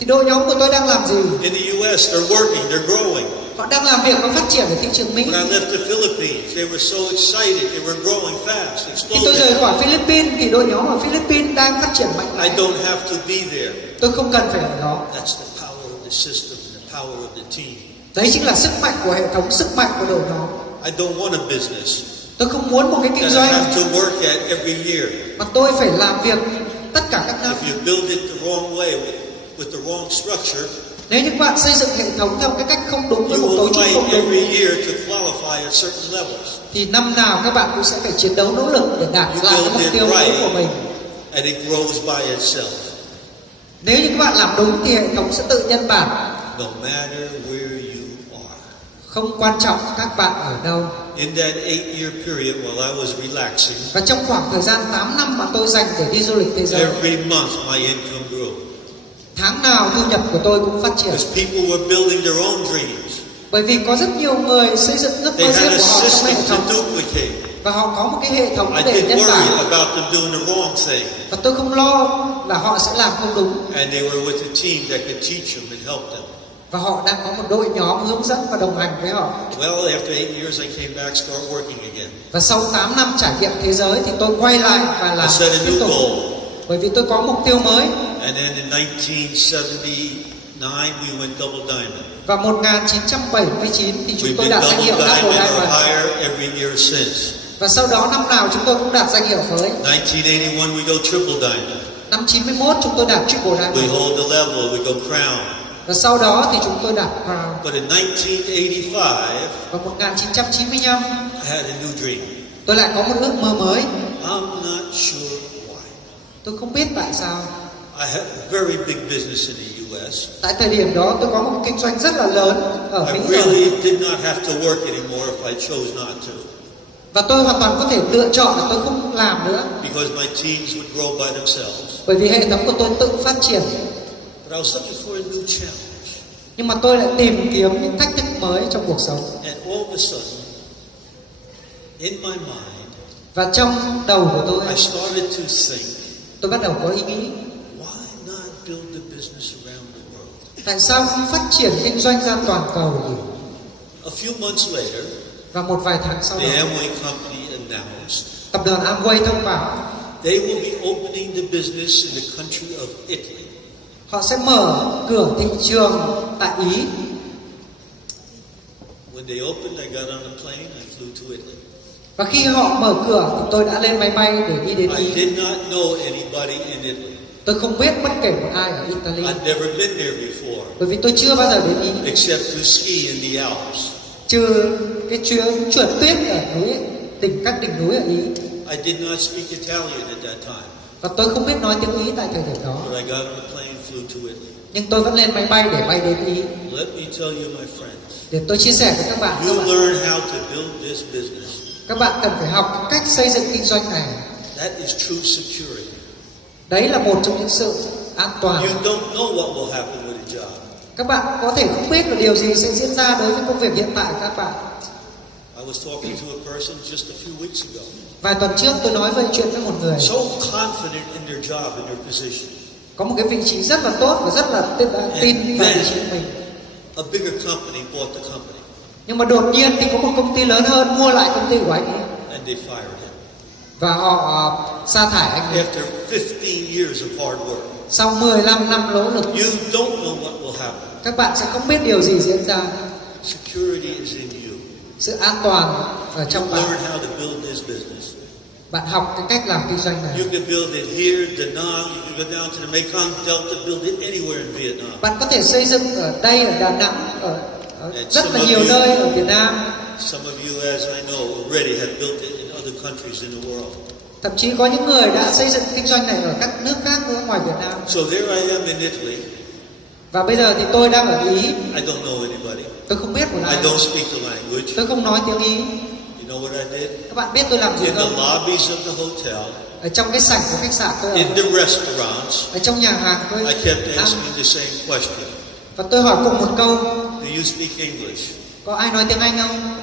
thì đội nhóm của tôi đang làm gì? In the U.S., they're working, they're growing. Họ đang làm việc và phát triển ở thị trường Mỹ. When I left the Philippines, they were so excited, they were growing fast, Khi tôi rời exploding. khỏi Philippines thì đội nhóm ở Philippines đang phát triển mạnh I mẽ. don't have to be there. Tôi không cần phải ở đó. That's the power of the system and the power of the team. Đấy chính là sức mạnh của hệ thống, sức mạnh của đội nhóm. I don't want a business Tôi không muốn một cái kinh that I doanh have to work at every year. mà tôi phải làm việc tất cả các năm. If you build it the wrong way, with the wrong structure, Nếu như bạn xây dựng hệ thống theo cái cách không đúng với you một cấu will trúc fight không đúng every year to qualify at certain levels. thì năm nào các bạn cũng sẽ phải chiến đấu nỗ lực để đạt You lại cái build mục it tiêu mới của mình. right, and it grows by itself. Nếu như các bạn làm đúng thì hệ thống sẽ tự nhân bản. No matter where you are. Không quan trọng các bạn ở đâu. In that 8-year period while I was relaxing, Và trong khoảng thời gian 8 năm mà tôi dành để đi du lịch thế giới, every month my income grew. tháng nào thu nhập của tôi cũng phát triển. Because people were building their own dreams. Bởi vì có rất nhiều người xây dựng giấc They mơ had riêng a của họ trong system hệ to thống duplicate. và họ có một cái hệ thống I để didn't nhân worry bản. about them doing the wrong thing. Và tôi không lo là họ sẽ làm không đúng. And they were with a team that could teach them and help them. Và họ đang có một đội nhóm hướng dẫn và đồng hành với họ. Well, after 8 years, I came back, started working again. Và sau 8 năm trải nghiệm thế giới thì tôi quay lại và I làm set a tiếp new tục. goal. Bởi vì tôi có mục tiêu mới. And then in 1979, we went double diamond. Và 1979 thì chúng We've tôi been đạt danh double hiệu Double diamond or Diamond. higher every year since. Và sau đó năm nào chúng tôi cũng đạt danh hiệu mới. 1981, we go triple diamond. Năm 91 chúng tôi đạt Triple We Diamond. hold the level, we go crown. Và sau đó thì chúng tôi đạt Crown. But in 1985, Và 1995 I had a new dream. tôi lại có một ước mơ mới. I'm not sure why. Tôi không biết tại sao. I had a very big business in the U.S. Tại thời điểm đó tôi có một kinh doanh rất là lớn ở I Mỹ. really did not have to work anymore if I chose not to. Và tôi hoàn toàn có thể lựa chọn là tôi không làm nữa. Because my teams would grow by themselves. Bởi vì hệ thống của tôi tự phát triển. But I was looking for a new challenge. Nhưng mà tôi lại tìm kiếm những thách thức mới trong cuộc sống. And all of a sudden, in my mind, Và trong đầu của tôi, I started to think, tôi bắt đầu có ý nghĩ. why not build a business around the world? Tại sao không phát triển kinh doanh ra toàn cầu nhỉ? A few months later, Và một vài tháng sau the đó, AMWAY company announced tập đoàn AMWAY thông báo they will be opening the business in the country of Italy. họ sẽ mở cửa thị trường tại Ý. When they opened, I got on a plane, I flew to Italy. Và khi họ mở cửa thì tôi đã lên máy bay để đi đến I Ý. did not know anybody in Italy. Tôi không biết bất kể một ai ở Italy. I'd never been there before, Bởi vì tôi chưa bao giờ đến Ý. except to ski in the Alps. Trừ cái chuyến trượt tuyết ở núi, các đỉnh núi ở Ý. I did not speak Italian at that time, Và tôi không biết nói tiếng Ý tại thời điểm đó. but I got on a plane, flew to Italy. Nhưng tôi vẫn lên máy bay để bay đến Ý. Let me tell you, my friends, Để tôi chia sẻ với các bạn. you learn how to build this business. Các bạn cần phải học cách xây dựng kinh doanh này. That is true security. Đấy là một trong những sự an toàn. You don't know what will happen with a job. Các bạn có thể không biết là điều gì sẽ diễn ra đối với công việc hiện tại của các bạn. I was talking to a person just a few weeks ago, Vài tuần trước tôi nói về chuyện với một người so confident in their job and their position. có một cái vị trí rất là tốt và rất là tin vào vị trí của mình. A bigger company bought the company, Nhưng mà đột nhiên thì có một công ty lớn hơn mua lại công ty của anh ấy. and they fired him. Và họ sa thải anh ấy. After 15 years of hard work, Sau 15 năm nỗ lực, you don't know what will happen. các bạn sẽ không biết điều gì diễn ra. Security is in you. Sự an toàn ở trong Learn bạn. how to build this business. Bạn học cái cách làm kinh doanh này. You can build it here, Da Nang, you can go down to the Mekong Delta, build it anywhere in Vietnam. Bạn có thể xây dựng ở đây, ở Đà Nẵng, ở rất là some of nhiều you- nơi ở Việt Nam. Some of you, as I know, already have built it in other countries in the world. Thậm chí có những người đã xây dựng kinh doanh này ở các nước khác nữa ngoài Việt Nam. So there I am in Italy. Và bây giờ thì tôi đang ở Ý. I don't know anybody. Tôi không biết một I ai. don't speak the language. Tôi không nói tiếng Ý. You know what I did? Các bạn biết tôi làm gì In the không? lobbies of the hotel, Ở trong cái sảnh của khách sạn tôi in ở, the restaurants, ở trong nhà hàng tôi I kept ăn. asking the same question. Và tôi hỏi cùng một câu: Do you speak English? có ai nói tiếng Anh không?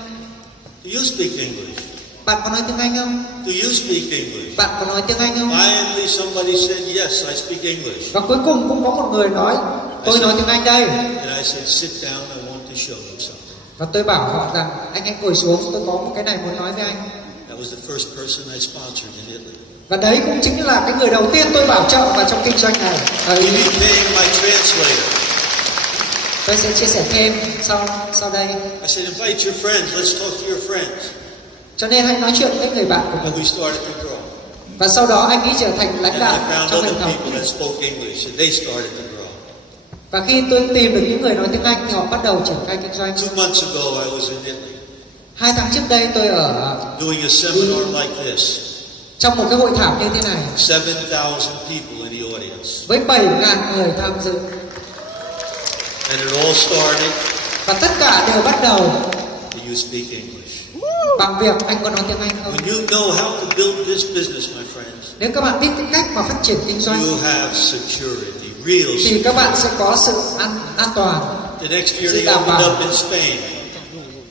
Do you speak English? Bạn có nói tiếng Anh không? Do you speak English? Bạn có nói tiếng Anh không? Finally, somebody said, yes, I speak English. Và cuối cùng cũng có một người nói: tôi nói tiếng Anh đây. And I said, sit down, I want to show you something. Và tôi bảo họ rằng: anh hãy ngồi xuống, tôi có một cái này muốn nói với anh. That was the first person I sponsored in Italy. Và đấy cũng chính là cái người đầu tiên tôi bảo trợ vào trong kinh doanh này. He became my translator. Tôi sẽ chia sẻ thêm sau đây. I said, invite your friends, let's talk to your friends. Cho nên hãy nói chuyện với người bạn của And mình. we started to grow. Và sau đó anh ấy trở thành lãnh And đạo I found trong hệ other thống. people that spoke English, and they started to grow. Và khi tôi tìm được những người nói tiếng Anh thì họ bắt đầu triển khai kinh doanh. 2 months ago, I was in Italy 2 tháng trước đây tôi ở doing a seminar like this. trong một cái hội thảo như thế này 7,000 people in the audience. với 7.000 người tham dự. And it all started, Và tất cả đều bắt đầu do you speak English? bằng việc anh có nói tiếng Anh không? When you know how to build this business, my friends, Nếu các bạn biết cái cách mà phát triển kinh doanh you have security, real thì security. các bạn sẽ có sự an toàn. The next year sự they đảm opened bảo. up in Spain.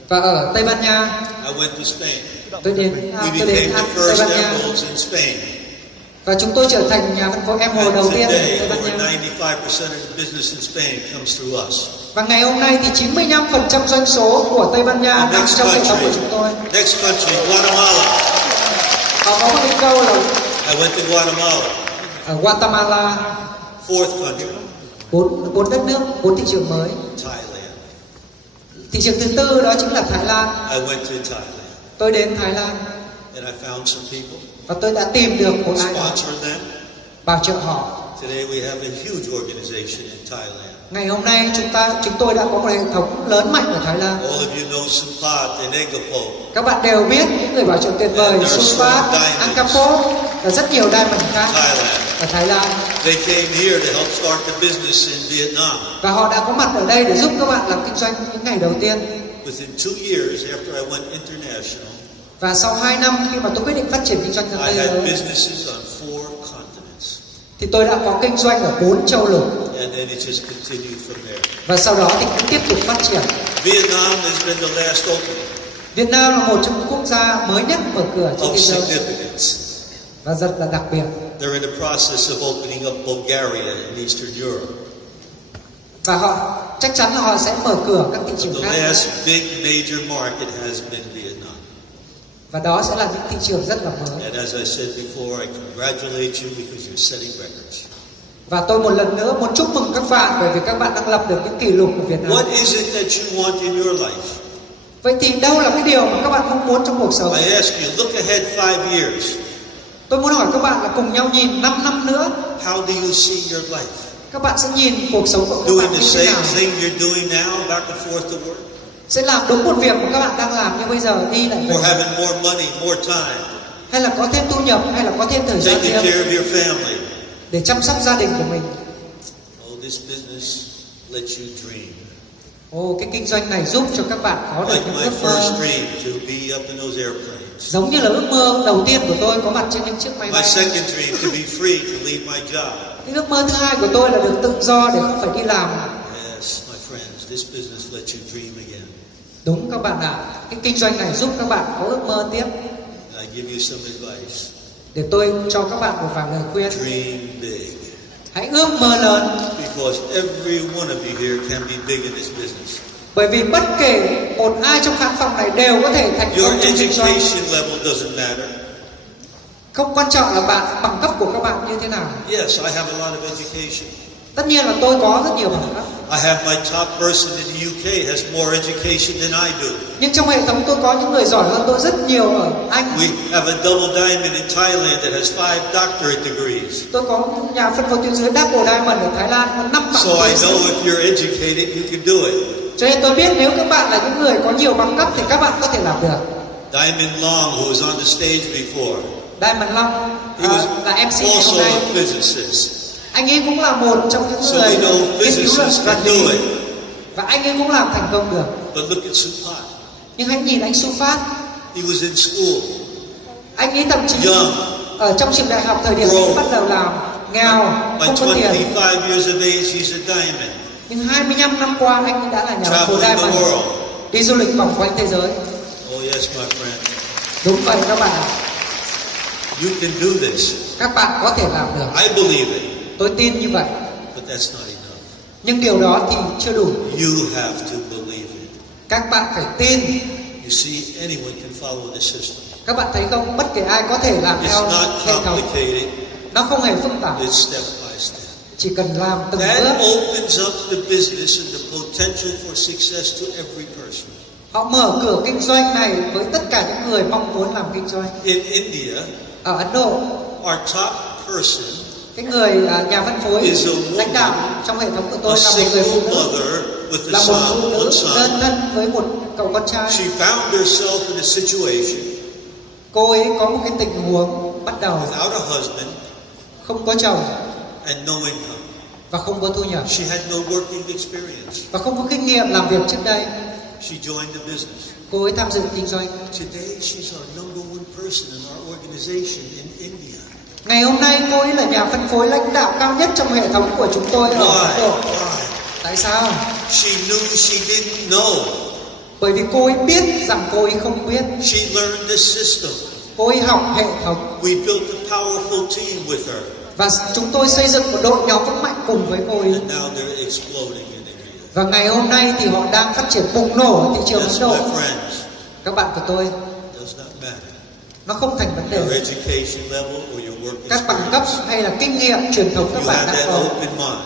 Và ở Tây Ban Nha, I went to Spain. tôi đến We Tây became the Ban first Nha emeralds in Spain. và chúng tôi trở thành nhà phân phối Emerald đầu And tiên ở today, Tây Ban over Nha. 95% of the business in Spain comes through us. Và ngày hôm nay thì 95% doanh số của Tây Ban Nha nằm trong hệ thống của chúng tôi. Next country, Guatemala. Họ có một cái câu là I went to Guatemala. ở Guatemala, 4th country, 4 đất nước, 4 thị trường mới. Thailand. Thị trường thứ tư đó chính là Thái Lan. I went to Thailand. Tôi đến Thái Lan And I found some people, và tôi đã tìm được một ai đó, sponsored them. bảo trợ họ. Today we have a huge organization in Thailand. Ngày hôm nay chúng tôi đã có một hệ thống lớn mạnh ở Thái Lan. All of you know Sumpat and Engapol. Các bạn đều biết những người bảo trợ tuyệt vời Supat, Ankapo và rất nhiều diamond khác Thailand. ở Thái Lan. They came here to help start the business in Vietnam. Và họ đã có mặt ở đây để giúp các bạn làm kinh doanh những ngày đầu tiên. Within 2 years after I went international, Và sau 2 năm khi mà tôi quyết định phát triển kinh doanh ra I thế had giới businesses on 4 continents. thì tôi đã có kinh doanh ở 4 châu lục. And then it just continued from there. Và sau đó thì cũng tiếp tục phát triển. Vietnam has been the last opening Việt Nam là một trong những quốc gia mới nhất mở cửa trên of thế giới significance. và rất là đặc biệt. They're in the process of opening up Bulgaria in Eastern Europe. Và họ chắc chắn là họ sẽ mở cửa các thị But trường the khác. last big major market has been Vietnam. Và đó sẽ là những thị trường rất là mới. And as I said before, I congratulate you because you're setting records. Và tôi một lần nữa muốn chúc mừng các bạn bởi vì các bạn đang lập được những kỷ lục ở Việt Nam. What is it that you want in your life? Vậy thì đâu là cái điều mà các bạn mong muốn trong cuộc sống? I ask you, look ahead 5 years. Tôi muốn hỏi các bạn là cùng nhau nhìn 5 năm nữa, How do you see your life? các bạn sẽ nhìn cuộc sống của các Doing bạn the như thế same nào? thing you're doing now, back and forth to work? Sẽ làm đúng một việc mà các bạn đang làm như bây giờ, đi lại về, Or having more money, more time, hay là có thêm thu nhập, hay là có thêm thời gian taking riêng care of your family? để chăm sóc gia đình của mình? Oh, this business lets you dream. Cái kinh doanh này giúp cho các bạn có được Like những my ước mơ, first dream to be up in those airplanes. giống như là ước mơ đầu tiên của tôi có mặt trên những chiếc máy My bay. second dream to be free to leave my job. Cái ước mơ thứ hai của tôi là được tự do để không phải đi làm. Yes, my friends, this business lets you dream again. Đúng các bạn ạ, cái kinh doanh này giúp các bạn có ước mơ tiếp. I give you some advice. Để tôi cho các bạn một vài lời khuyên. Dream big. Hãy ước mơ lớn, Because every one of you here can be big in this business. bởi vì bất kể một ai trong khán phòng này đều có thể thành Your công trong kinh doanh. education level doesn't matter. Không quan trọng là bằng cấp của các bạn như thế nào. Yes, I have a lot of education. Tất nhiên là tôi có rất nhiều bằng cấp. I have my top person in the UK has more education than I do. Nhưng trong hệ thống tôi có những người giỏi hơn tôi rất nhiều ở Anh. We have a double diamond in Thailand that has 5 doctorate degrees. Tôi có một nhà phân phối tuyến dưới Double Diamond ở Thái Lan có 5 bằng So I tiến sĩ. know if you're educated, you can do it. Cho nên tôi biết nếu các bạn là những người có nhiều bằng cấp thì các bạn có thể làm được. Diamond Long, who was on the stage before, Diamond Long he was là MC ngày hôm also nay. a physicist. Anh ấy cũng là một trong những So người we know nghiên cứu luận physicists vật can do lý it. và anh ấy cũng làm thành công được. But look at Supat. Nhưng hãy nhìn anh Supat, He was in school, anh ấy thậm chí young, ở trong trường đại học thời điểm Bro. anh bắt đầu làm nghèo, by không có tiền. 25 years of age, he's a diamond. Nhưng 25 năm qua anh ấy đã là nhà khối Traveling the diamond, world. đi du lịch vòng quanh thế giới. Oh yes, my friend. Đúng vậy các bạn, You can do this. các bạn có thể làm được. I believe it. Tôi tin như vậy. But that's not enough. Nhưng điều đó thì chưa đủ. You have to believe it. Các bạn phải tin. You see, anyone can follow the system. Các bạn thấy không? Bất kể ai có thể làm It's theo not hệ thống. complicated. Nó không hề phức tạp. It's step by step. Chỉ cần làm từng That bước. opens up the business and the potential for success to every person. Họ mở cửa kinh doanh này với tất cả những người mong muốn làm kinh doanh. In India, Ở Ấn Độ, our top person, cái người nhà phân phối Is a woman, lãnh đạo trong hệ thống của a tôi là một người phụ single nữ, mother with a là một phụ son, nữ one đơn son. thân với một cậu con trai. She found herself in a situation Cô ấy có một cái tình huống bắt đầu without a husband không có chồng and no income. và không có thu nhập She had no working experience. và không có kinh nghiệm làm việc trước đây. She joined the business. Cô ấy tham dự kinh doanh. Today, she's our number one person in our organization in India. Ngày hôm nay cô ấy là nhà phân phối lãnh đạo cao nhất trong hệ thống của chúng tôi ở Ấn Độ. Why? Tại sao? She knew she didn't know. Bởi vì cô ấy biết rằng cô ấy không biết. She learned the system. Cô ấy học hệ thống We built a powerful team with her. và chúng tôi xây dựng một đội nhóm vững mạnh cùng với cô ấy. And now they're exploding in India. Và ngày hôm nay thì họ đang phát triển bùng nổ ở thị trường Ấn Yes, Độ. my friends, Các bạn của tôi, does not matter. nó không thành vấn Your đề. education level or your work Các bằng cấp experience. hay là kinh nghiệm truyền thống các You bạn have đã that có. open mind.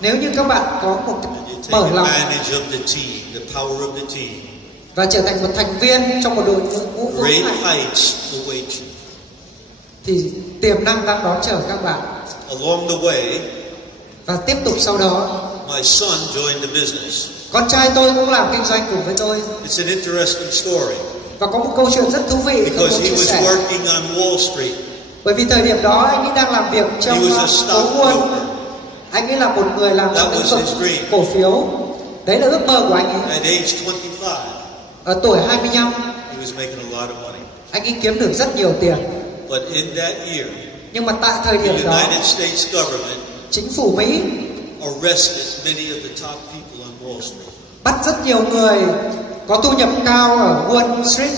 Nếu như các bạn có một You take mở lòng advantage of the team, the power of the team. và trở thành một thành viên trong một đội ngũ vững Great mạnh heights await you. thì tiềm năng đang đón chờ các bạn. Along the way, Và tiếp tục sau đó, my son joined the business. con trai tôi cũng làm kinh doanh cùng với tôi. It's an interesting story Và có một câu chuyện rất thú vị tôi because muốn he chia was sẻ. working on Wall Street. Bởi vì thời điểm đó anh ấy đang làm việc trong He was a phố stockbroker. buôn. Anh ấy là một người làm trong That lĩnh was vực his dream. cổ phiếu. Đấy là ước mơ của anh ấy. At age 25, Ở tuổi 25, he was making a lot of money. anh ấy kiếm được rất nhiều tiền. But in that year, Nhưng mà tại thời the điểm đó, United States government chính phủ Mỹ arrested many of the top people on Wall Street bắt rất nhiều người có thu nhập cao ở Wall Street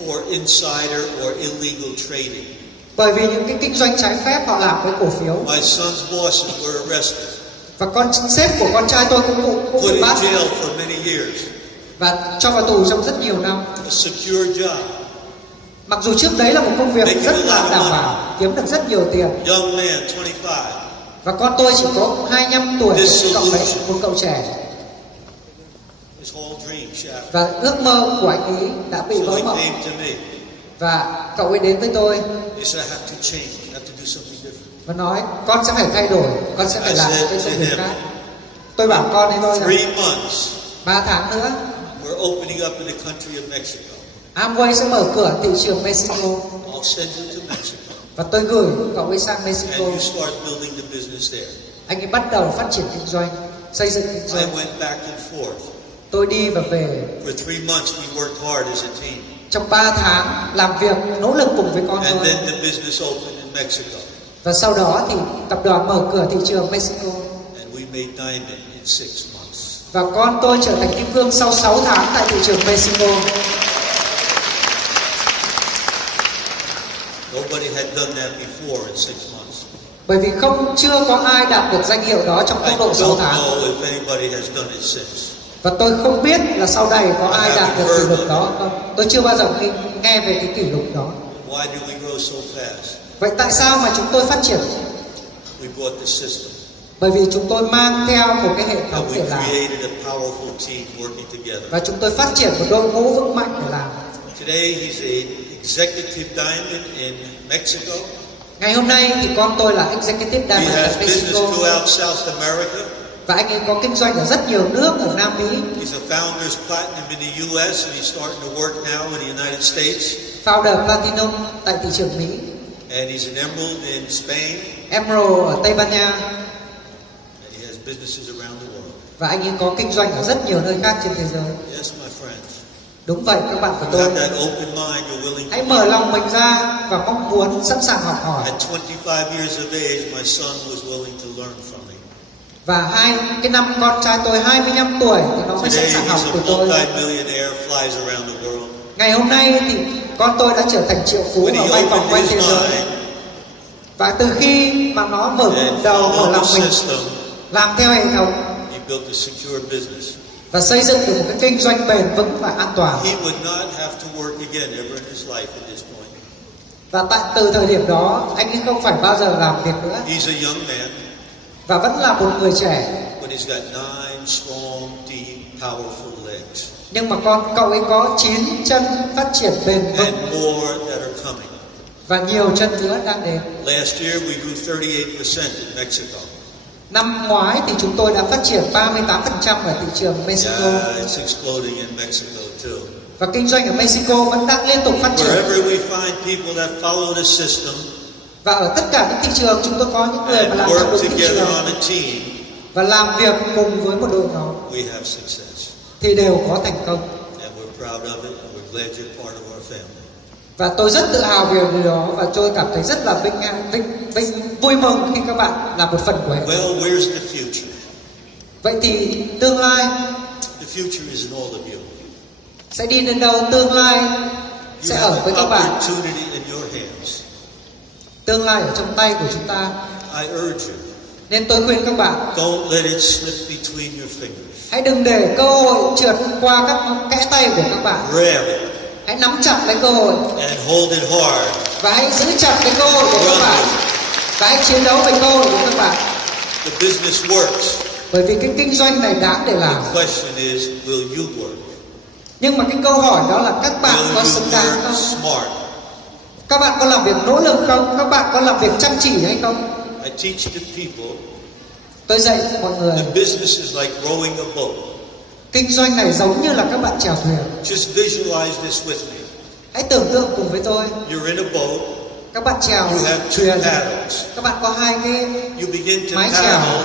for insider or illegal trading. bởi vì những cái kinh doanh trái phép họ làm với cổ phiếu. My son's bosses were arrested, Và con sếp của con trai tôi cũng put bị in bắt jail for many years. và cho vào tù trong rất nhiều năm. A secure job. Mặc dù trước đấy là một công việc rất là đảm bảo, kiếm được rất nhiều tiền. Young man, 25. Và con tôi chỉ có 25 tuổi, cộng với một cậu trẻ. His whole dream shattered. Và ước mơ của anh ấy đã bị So vỡ he mộng. came to me. Và cậu ấy đến với tôi He said, I have to change. I have to do something different. và nói con sẽ phải thay đổi, con sẽ phải làm cái công việc khác. Tôi bảo con ấy thôi 3 là months, 3 tháng nữa we're opening up in the country of Mexico. Amway sẽ mở cửa thị trường Mexico I'll send you to Mexico. và tôi gửi cậu ấy sang Mexico. And you start building the business there. Anh ấy bắt đầu phát triển kinh doanh, xây dựng kinh I doanh. went back and forth. Tôi đi và về. For 3 months, we worked hard as a team. Trong 3 tháng làm việc nỗ lực cùng với con And tôi. then the business opened in Mexico. Và sau đó thì tập đoàn mở cửa thị trường Mexico. And we made diamond in 6 months. Và con tôi trở thành kim cương sau 6 tháng tại thị trường Mexico. Nobody had done that before in 6 months. Bởi vì chưa có ai đạt được danh hiệu đó trong I tốc độ 6 don't tháng. know if anybody has done it since. Và tôi không biết là sau đây có ai đạt được kỷ lục đó không. Tôi chưa bao giờ nghe về cái kỷ lục đó. Why did we grow so fast? Vậy tại sao mà chúng tôi phát triển? We brought the system. Bởi vì chúng tôi mang theo một cái hệ And thống we để làm. created a powerful team working together. Và chúng tôi phát triển một đội ngũ vững mạnh để làm. Today, he's an executive diamond in Mexico. Ngày hôm nay thì con tôi là executive He diamond has ở business Mexico. throughout South America. Và anh ấy có kinh doanh ở rất nhiều nước ở Nam Mỹ. He's a founder's platinum in the U.S. and he's starting to work now in the United States. Founder Platinum tại thị trường Mỹ. And he's an emerald in Spain. Emerald ở Tây Ban Nha. businesses around the world. Và anh ấy có kinh doanh ở rất nhiều nơi khác trên thế giới. Yes, my friends. Đúng vậy các bạn của You tôi. have that open mind, you're willing Hãy to mở lòng mình ra và mong muốn sẵn sàng học hỏi. At 25 years of age, my son was willing to learn from me. Và cái năm con trai tôi 25 tuổi thì nó mới sẵn Today, sàng học he's từ a tôi. multi-millionaire, flies around the world. Ngày hôm nay thì con tôi đã trở thành triệu phú When và he bay vòng opened quanh his thế giới. mind Và từ khi mà nó mở and đầu mở followed lòng the mình system, làm theo hệ thống he built a secure business. và xây dựng được một cái kinh doanh bền vững và an toàn. He would not have to work again ever in his life at this point. Và từ thời điểm đó anh ấy không phải bao giờ làm việc nữa He's a young man, và vẫn là một người trẻ. but he's got 9 strong, deep, powerful legs. Nhưng mà cậu ấy có 9 chân phát triển bền vững And more that are coming. và nhiều chân nữa đang đến. Last year we grew 38% in Mexico. Năm ngoái thì chúng tôi đã phát triển 38% ở thị trường Mexico. Yeah, it's exploding in Mexico too. Và kinh doanh ở Mexico vẫn đang liên tục phát triển. Wherever we find people that follow the system Và ở tất cả những thị trường chúng tôi có những người mà and làm theo work đúng thị together trường on a team, và làm việc cùng với một đội nhóm we have success. thì đều có thành công. And we're proud of it, and we're glad you're part of our family. Và tôi rất tự hào về điều đó và tôi cảm thấy rất là vui mừng khi các bạn là một phần của hệ thống. Well, where's the future? Vậy thì tương lai The future is in all of you. sẽ đi đến đâu? Tương lai You sẽ have ở với các an bạn. opportunity in your hands. Tương lai ở trong tay của chúng ta. I urge you, Nên tôi khuyên các bạn don't let it slip between your fingers. hãy đừng để cơ hội trượt qua các kẽ tay của các bạn. Grab it Hãy nắm chặt lấy cơ hội and hold it hard. và hãy giữ chặt cái cơ hội của các bạn và hãy chiến đấu về cơ hội của các bạn. The business works. Bởi vì cái kinh doanh này đáng để làm. The question is, will you work? Nhưng mà cái câu hỏi đó là các bạn Will có you xứng đáng work không? smart? Các bạn có làm việc nỗ lực không? Các bạn có làm việc chăm chỉ hay không? I teach the people Tôi dạy mọi người the business is like rowing a boat. kinh doanh này giống như là các bạn chèo thuyền. Just visualize this with me. Hãy tưởng tượng cùng với tôi. You're in a boat. Các bạn chèo You have two thuyền. paddles. Các bạn có hai cái. You begin to Mái chèo. paddle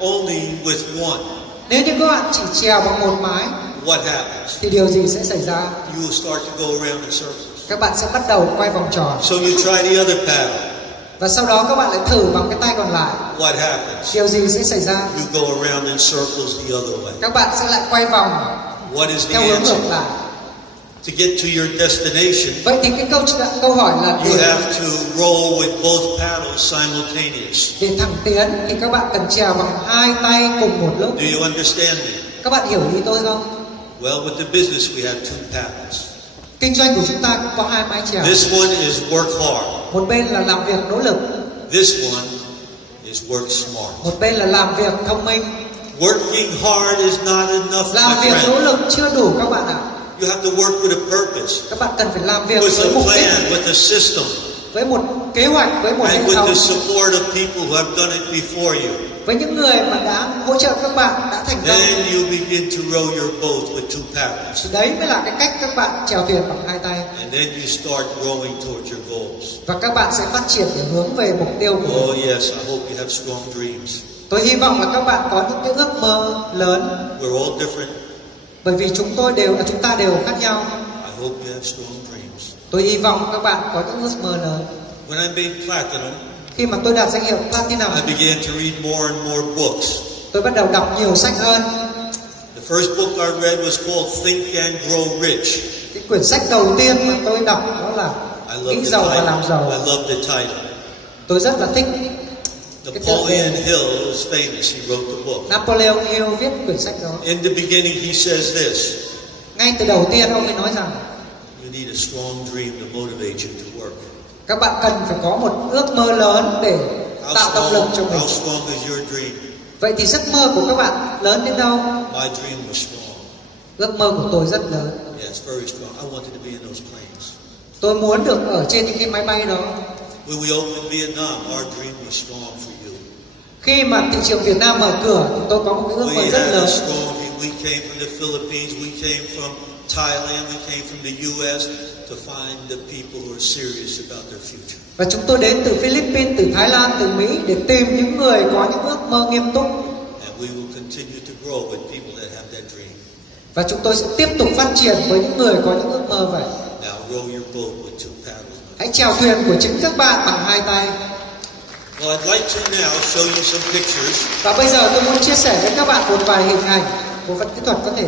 only with one. Nếu như các bạn chỉ chèo bằng một mái What happens? thì điều gì sẽ xảy ra? You will start to go around in circles. Các bạn sẽ bắt đầu quay vòng tròn. So you try the other paddle. Và sau đó các bạn lại thử bằng cái tay còn lại. What happens? Điều gì sẽ xảy ra? You go around in circles the other way. Các bạn sẽ lại quay vòng What is the theo hướng answer? ngược lại. To get to your destination, Vậy thì cái câu hỏi là you have to roll with both paddles simultaneous. để thẳng tiến thì các bạn cần chèo bằng hai tay cùng một lúc. Do you understand me? Các bạn hiểu ý tôi không? Well, with the business, we have two paddles. Kinh doanh của chúng ta cũng có hai mái chèo. This one is work hard. Một bên là làm việc nỗ lực, This one is work smart. một bên là làm việc thông minh. Working hard is not enough, Làm my việc nỗ friend. lực chưa đủ các bạn ạ. You have to work with a purpose, Các bạn cần phải làm việc with với a mục đích, plan, with a system, với một kế hoạch, với một hệ and with thống, the support of people who have done it before you. với những người mà đã hỗ trợ các bạn đã thành công. Then you begin to row your boat with two paddles. Thì đấy mới là cái cách các bạn chèo thuyền bằng hai tay. And then you start rowing towards your goals. Và các bạn sẽ phát triển để hướng về mục tiêu của mình. Oh yes, I hope you have strong dreams. Tôi hy vọng là các bạn có những cái ước mơ lớn. We're all different. Bởi vì chúng ta đều khác nhau. I hope you have strong dreams. Tôi hy vọng các bạn có những ước mơ lớn. When I made platinum, Khi mà tôi đạt danh hiệu Platinum, I began to read more and more books. tôi bắt đầu đọc nhiều sách hơn. The first book I read was called Think and Grow Rich. Cái quyển sách đầu tiên mà tôi đọc đó là I love Nghĩ the giàu và làm title. giàu. I love the title. Tôi rất là thích. Napoleon Hill is famous. He wrote the book. Napoleon Hill viết quyển sách đó. In the beginning, he says this: Ngay từ đầu tiên ông ấy nói rằng you need a strong dream to motivate you to work. các bạn cần phải có một ước mơ lớn để tạo động lực cho mình. How strong is your dream? Vậy thì giấc mơ của các bạn lớn đến đâu? My dream was strong. Ước mơ của tôi rất lớn. Yes, very strong. I wanted to be in those planes. Tôi muốn được ở trên những cái máy bay đó. When we opened Vietnam, our dream was strong for you. Khi mà thị trường Việt Nam mở cửa thì tôi có một cái ước mơ We rất had a lớn. strong dream. We came from the Philippines. We came from Thailand. We came from the U.S. to find the people who are serious about their future. Và chúng tôi đến từ Philippines, từ Thái Lan, từ Mỹ để tìm những người có những ước mơ nghiêm túc. And we continue to grow with people that have that dream. Và chúng tôi sẽ tiếp tục phát triển với những người có những ước mơ vậy. Now row your boat with 2 paddles. Hãy chèo thuyền của chính các bạn bằng 2 tay. Well, I'd like to now show you some pictures. Và bây giờ tôi muốn chia sẻ với các bạn một vài hình ảnh. Bộ phận kỹ thuật có thể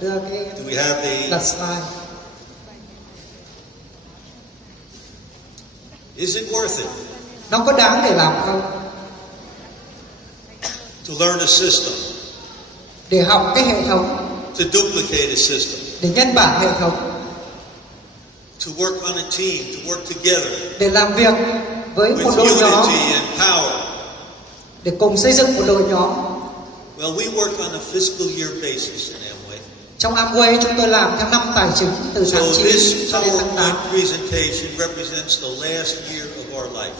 đưa cái Do we have đặt a... slide. Is it worth it Nó có đáng để làm không? to learn a system, Để học cái hệ thống, to duplicate a system, để nhân bản hệ thống, to work on a team, to work together để làm việc với một with đội nhóm, unity and power? để cùng xây dựng một đội nhóm. Well, we work on a fiscal year basis in AMWAY. Trong AMWAY chúng tôi làm theo năm tài chính từ So tháng 9 this cho đến tháng 8. PowerPoint presentation represents the last year of our life.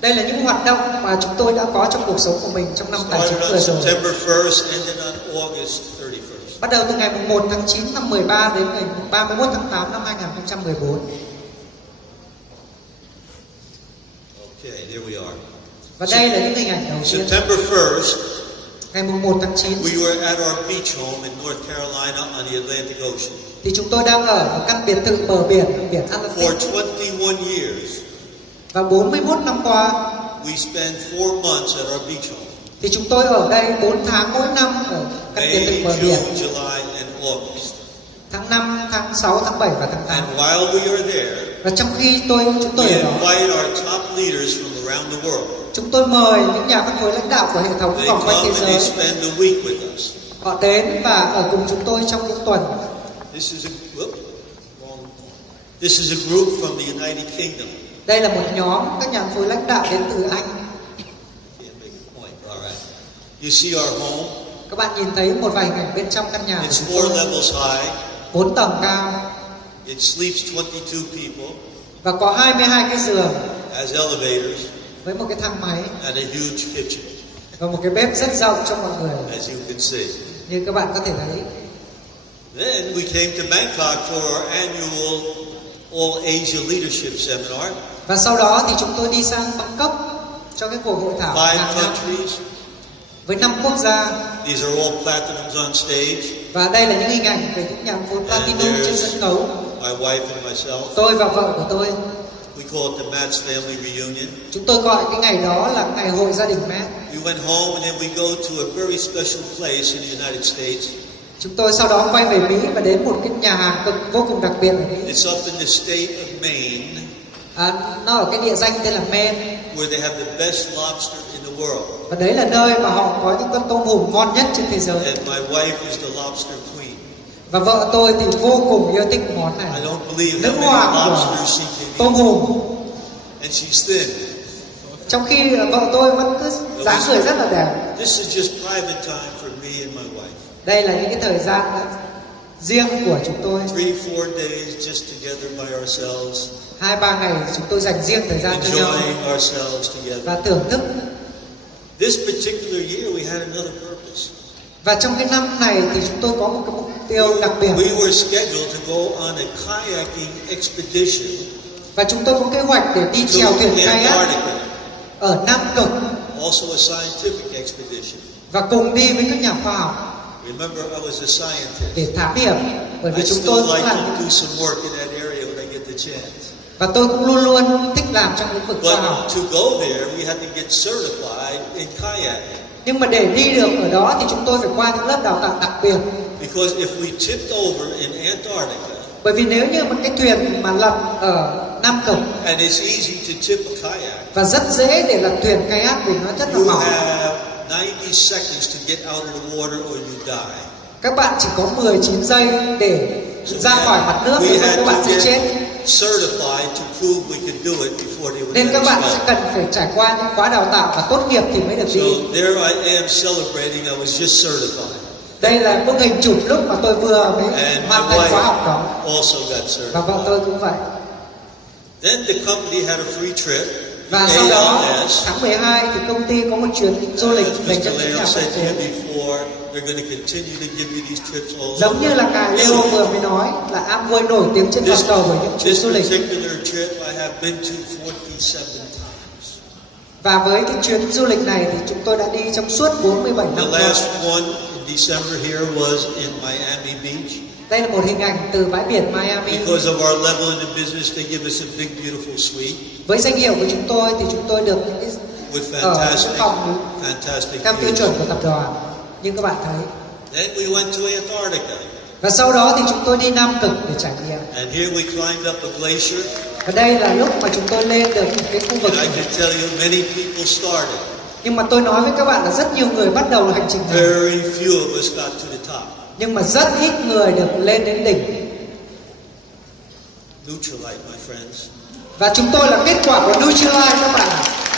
Đây là những hoạt động mà chúng tôi đã có trong cuộc sống của mình trong năm tài chính Started vừa on rồi. September 1st, ended on August 31st. Bắt đầu từ ngày 1 tháng 9 năm 13 đến ngày 31 tháng 8 năm 2014. Okay, there we are. Và đây là những hình ảnh đầu tiên. September 1st, Ngày 1 tháng 9 we were at our beach home in North Carolina on the Atlantic Ocean. thì chúng tôi đang ở một căn biệt thự bờ biển, biển For Atlantic. 21 years, Và 41 năm qua we spent 4 months at our beach home. thì chúng tôi ở đây 4 tháng mỗi năm ở căn biệt thự May, bờ biển. June, July, and August. Tháng 5, tháng 6, tháng 7 và tháng 8. And while we are there, Và trong khi chúng tôi we ở đó, invite our top leaders from around the world. chúng tôi mời những nhà phân phối lãnh đạo của hệ thống They vòng quanh come thế and they giới. spend a week with us. Họ đến và ở cùng chúng tôi trong những tuần. This is a This is a group from the United Kingdom. Đây là một nhóm các nhà phân phối lãnh đạo đến từ Anh. Can't make a point. All right. You see our home? Các bạn nhìn thấy một vài hình ảnh bên trong căn nhà của It's chúng 4 tôi, levels high. 4 tầng cao It sleeps 22 people. và có 22 cái giường Has elevators với một cái thang máy and a huge kitchen, và một cái bếp rất rộng cho mọi người, as you can see. như các bạn có thể thấy. Then we came to Bangkok for our annual All Asia Leadership Seminar. Và sau đó thì chúng tôi đi sang Bangkok cho cái cuộc hội thảo 5 hàng năm countries. với 5 quốc gia. These are all platinums on stage. Và đây là những hình ảnh về những nhà phân phối And platinum trên sân khấu. my wife and myself. Tôi và vợ của tôi, We call it the Matz family reunion. chúng tôi gọi cái ngày đó là ngày hội gia đình Matz. We went home and then we go to a very special place in the United States. Chúng tôi sau đó quay về Mỹ và đến một cái nhà hàng cực vô cùng đặc biệt ở Mỹ. It's up in the state of Maine, Nó ở cái địa danh tên là Maine. where they have the best lobster in the world. Và đấy là nơi mà họ có những con tôm hùm ngon nhất trên thế giới. And my wife is the lobster queen. Và vợ tôi thì vô cùng yêu thích món này. I don't believe Nước how many hoàng của lobsters she can tôm eat. hùm. And she's thin. Trong khi vợ tôi vẫn cứ dáng người rất là đẹp. This is just private time for me and my wife. Đây là những cái thời gian riêng của chúng tôi. 3-4 days just together by ourselves, 2-3 ngày chúng tôi dành riêng thời gian cho nhau enjoying ourselves together. và thưởng thức. This particular year we had another purpose. Và trong cái năm này thì chúng tôi có một cái mục tiêu đặc biệt. We were scheduled to go on a kayaking expedition Và chúng tôi có kế hoạch để đi to chèo thuyền kayak Antarctica, ở Nam Cực also a scientific expedition. và cùng đi với các nhà khoa học Remember, I was a scientist. để thám hiểm, bởi vì I chúng still tôi cũng like là to do some work in that area when I get the chance. và tôi cũng luôn luôn thích làm trong lĩnh vực khoa học. But to go there, we had to get certified in kayaking. Nhưng mà để đi được ở đó thì chúng tôi phải qua những lớp đào tạo đặc biệt. Because if we tipped over in Antarctica, Bởi vì nếu như một cái thuyền mà lật ở Nam Cực and it's easy to tip a kayak, và rất dễ để lật thuyền kayak vì nó rất là you mỏng. have 90 seconds to get out of the water or you die. Các bạn chỉ có 19 giây để ra khỏi mặt nước, We nếu không had các bạn to sẽ chết. get certified to prove we could do it before they would Nên let các us bạn go. sẽ cần phải trải qua những khóa đào tạo và tốt nghiệp thì mới được So đi. there I am celebrating. I was just certified. Đây là bức hình chụp lúc mà tôi vừa mới And hoàn my thành khóa học wife đó. also got Và vợ certified. tôi cũng vậy. Then the company had a free trip. Và sau đó ALS, tháng 12 thì công ty có một chuyến du lịch as dành cho Mr. những nhà Leo phân said to you phối. before, they're going to continue to give you these trips all Giống như là Cà Leo vừa mới nói là AMWAY nổi tiếng trên toàn cầu bởi những chuyến This du lịch. particular trip I have been to 47 times. Và với cái chuyến du lịch này thì chúng tôi đã đi trong suốt 47 năm The qua. last one in December here was in Miami Beach. Đây là một hình ảnh từ bãi biển Miami. Because of our level in the business, they give us a big, beautiful suite Với danh hiệu của chúng tôi thì chúng tôi được những cái with ở những phòng fantastic theo tiêu views. chuẩn của tập đoàn như các bạn thấy. Then we went to Antarctica. Và sau đó thì chúng tôi đi Nam Cực để trải nghiệm. And here we climbed up a glacier. Và đây là lúc mà chúng tôi lên được cái khu vực. And I can tell you many people started. Nhưng mà tôi nói với các bạn là rất nhiều người bắt đầu hành trình này. Very few of us got to the top. Nhưng mà rất ít người được lên đến đỉnh. Nutrilite, my friends. Và chúng tôi là kết quả của Nutrilite các bạn.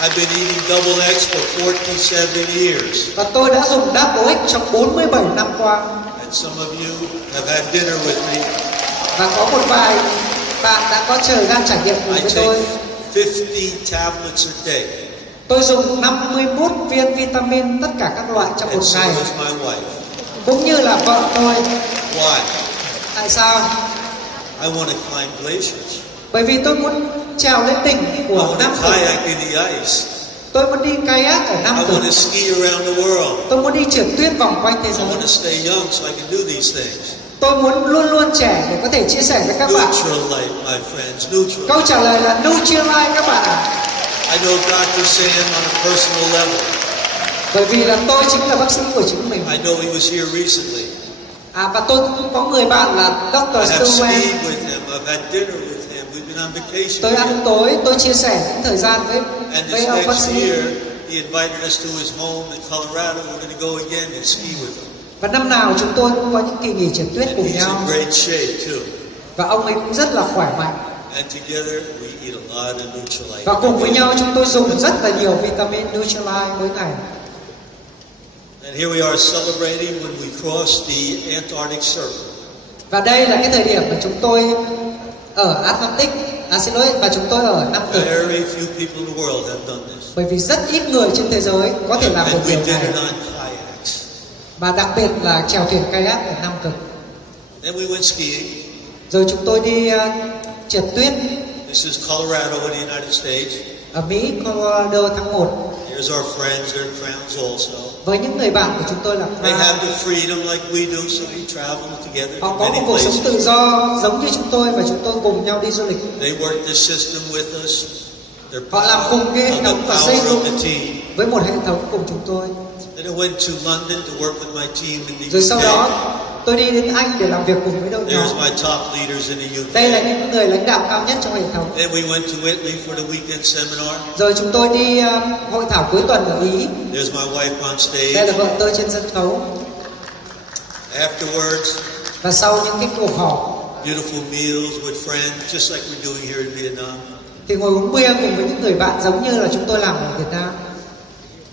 I've been eating double X for 47 years. Và tôi đã dùng Double X trong 47 năm qua. And some of you have had dinner with me. Và có một vài bạn đã có thời gian trải nghiệm cùng I với tôi. take 50 tablets a day. Tôi dùng 51 viên vitamin tất cả các loại trong một And so ngày. does my wife. Cũng như là vợ tôi. Why? Tại sao? I want to climb glaciers. Bởi vì tôi muốn trèo lên đỉnh I của want Nam to Cực. kayak in the ice. Tôi muốn đi kayak ở Nam I Cực. want to ski around the world. Tôi muốn đi trượt tuyết vòng quanh thế I giới. want to stay young so I can do these things. Tôi muốn luôn luôn trẻ để có thể chia sẻ với các bạn. Nutrilite, my friends, Nutrilite. Câu trả lời là Nutrilite các bạn ạ. I know Dr. Sam on a personal level. Bởi vì là tôi chính là bác sĩ của chính mình. I know he was here recently. Và tôi cũng có người bạn là I Dr. have Stewart. skied with him. I've had dinner with him. We've been on vacation Tôi ăn together. tối, tôi chia sẻ những thời gian với And this ông bác next sĩ. year, he invited us to his home in Colorado. We're going to go again and ski with him. Và năm nào chúng tôi cũng có những kỳ nghỉ trượt tuyết And cùng he's nhau. in great shape too. Và ông ấy cũng rất là khỏe mạnh. And together we eat a lot of Nutrilite. Và cùng với nhau chúng tôi dùng rất là nhiều vitamin Nutrilite mỗi ngày. And here we are celebrating when we crossed the Antarctic Circle. Và đây là cái thời điểm mà chúng tôi ở Atlantic, xin lỗi, và chúng tôi ở Nam Cực. Very few people in the world have done this. Bởi vì rất ít người trên thế giới có thể làm được And we điều did này. it on kayaks. Và đặc biệt là chèo thuyền kayak ở Nam Cực. Then we went skiing. Rồi chúng tôi đi trượt tuyết This is Colorado in the United States. ở Mỹ, Colorado tháng 1. Here's our friends, they're crowns also. Với những người bạn của chúng tôi là They Crown. have the freedom like we do, so we travel together Họ to có many một cuộc sống places. tự do giống như chúng tôi và chúng tôi cùng nhau đi du lịch. They work the system with us. They're Họ làm proud cùng cái hệ of thống the và xây power of dựng the team. với một hệ thống cùng chúng tôi. Then I went to London to work with my team in the Rồi sau đó UK. tôi đi đến Anh để làm việc cùng với đội There's nhóm. my top leaders in the Đây là UK. những người lãnh đạo cao nhất trong hệ thống. Then we went to Italy for the weekend seminar. Rồi chúng tôi đi hội thảo cuối tuần ở Ý. There's my wife on Đây stage. là vợ tôi trên sân khấu. Afterwards, Và sau những cái cuộc họp beautiful meals with friends, just like we're doing here in Vietnam. thì ngồi uống bia cùng với những người bạn giống như là chúng tôi làm ở Việt Nam.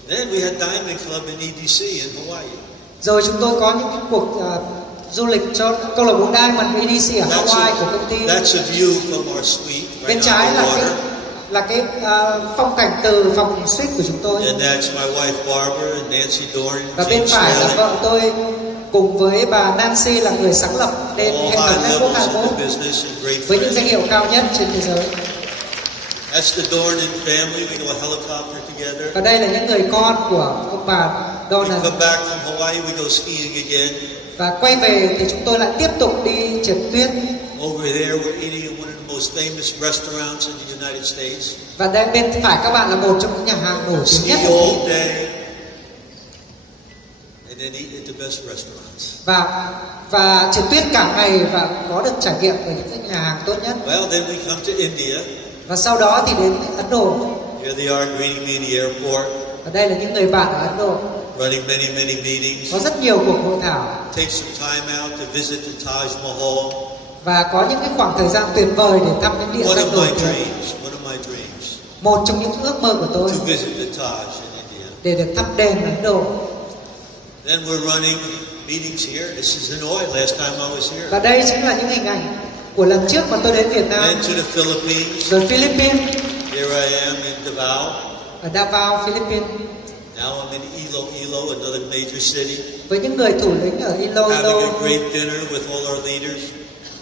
Then we had Diamond Club in EDC in Hawaii. Rồi chúng tôi có những cái cuộc du lịch cho câu lạc bộ Diamond EDC ở Hawaii của công ty. That's a view from our suite Bên right trái on là the cái water. phong cảnh từ phòng suite của chúng tôi. And that's my wife Barbara and Nancy Dorian, Và bên James phải là Stanley. vợ tôi cùng với bà Nancy là người sáng lập nên All hệ thống high Network levels of 21 the business and great với những danh friends. hiệu cao nhất trên thế giới. That's the Dornan family. We go helicopter together. Và đây là những người con của ông bà We Donald. come back from Hawaii, we go skiing again. Và quay về thì chúng tôi lại tiếp tục đi trượt tuyết. Over there, we're eating in one of the most famous restaurants in the United States. Và đây bên phải các bạn là một trong những nhà hàng nổi tiếng Ski nhất. all day, and then eat at the best restaurants. Và trượt tuyết cả ngày và có được trải nghiệm ở những cái nhà hàng tốt nhất. Well, then we come to India. Và sau đó thì đến Ấn Độ. Here they are greeting me in the airport, Và đây là những người bạn ở Ấn Độ. running many meetings. Có rất nhiều cuộc hội thảo Take some time out to visit the Taj Mahal. và có những cái khoảng thời gian tuyệt vời để thăm những địa One danh of nổi my tiếng. dreams, one of my dreams, Một trong những ước mơ của tôi to visit the Taj in India. để được thăm đền Ấn Độ. Then we're running meetings here. This is Hanoi. Last time I was here. Và đây chính là những hình ảnh của lần trước mà tôi đến Việt Nam. Then to the Philippines. Rồi Philippines, Here I am in Davao. ở Davao, Philippines, Now I'm in Iloilo, another major city. với những người thủ lĩnh ở Having Iloilo. a great dinner with all our leaders.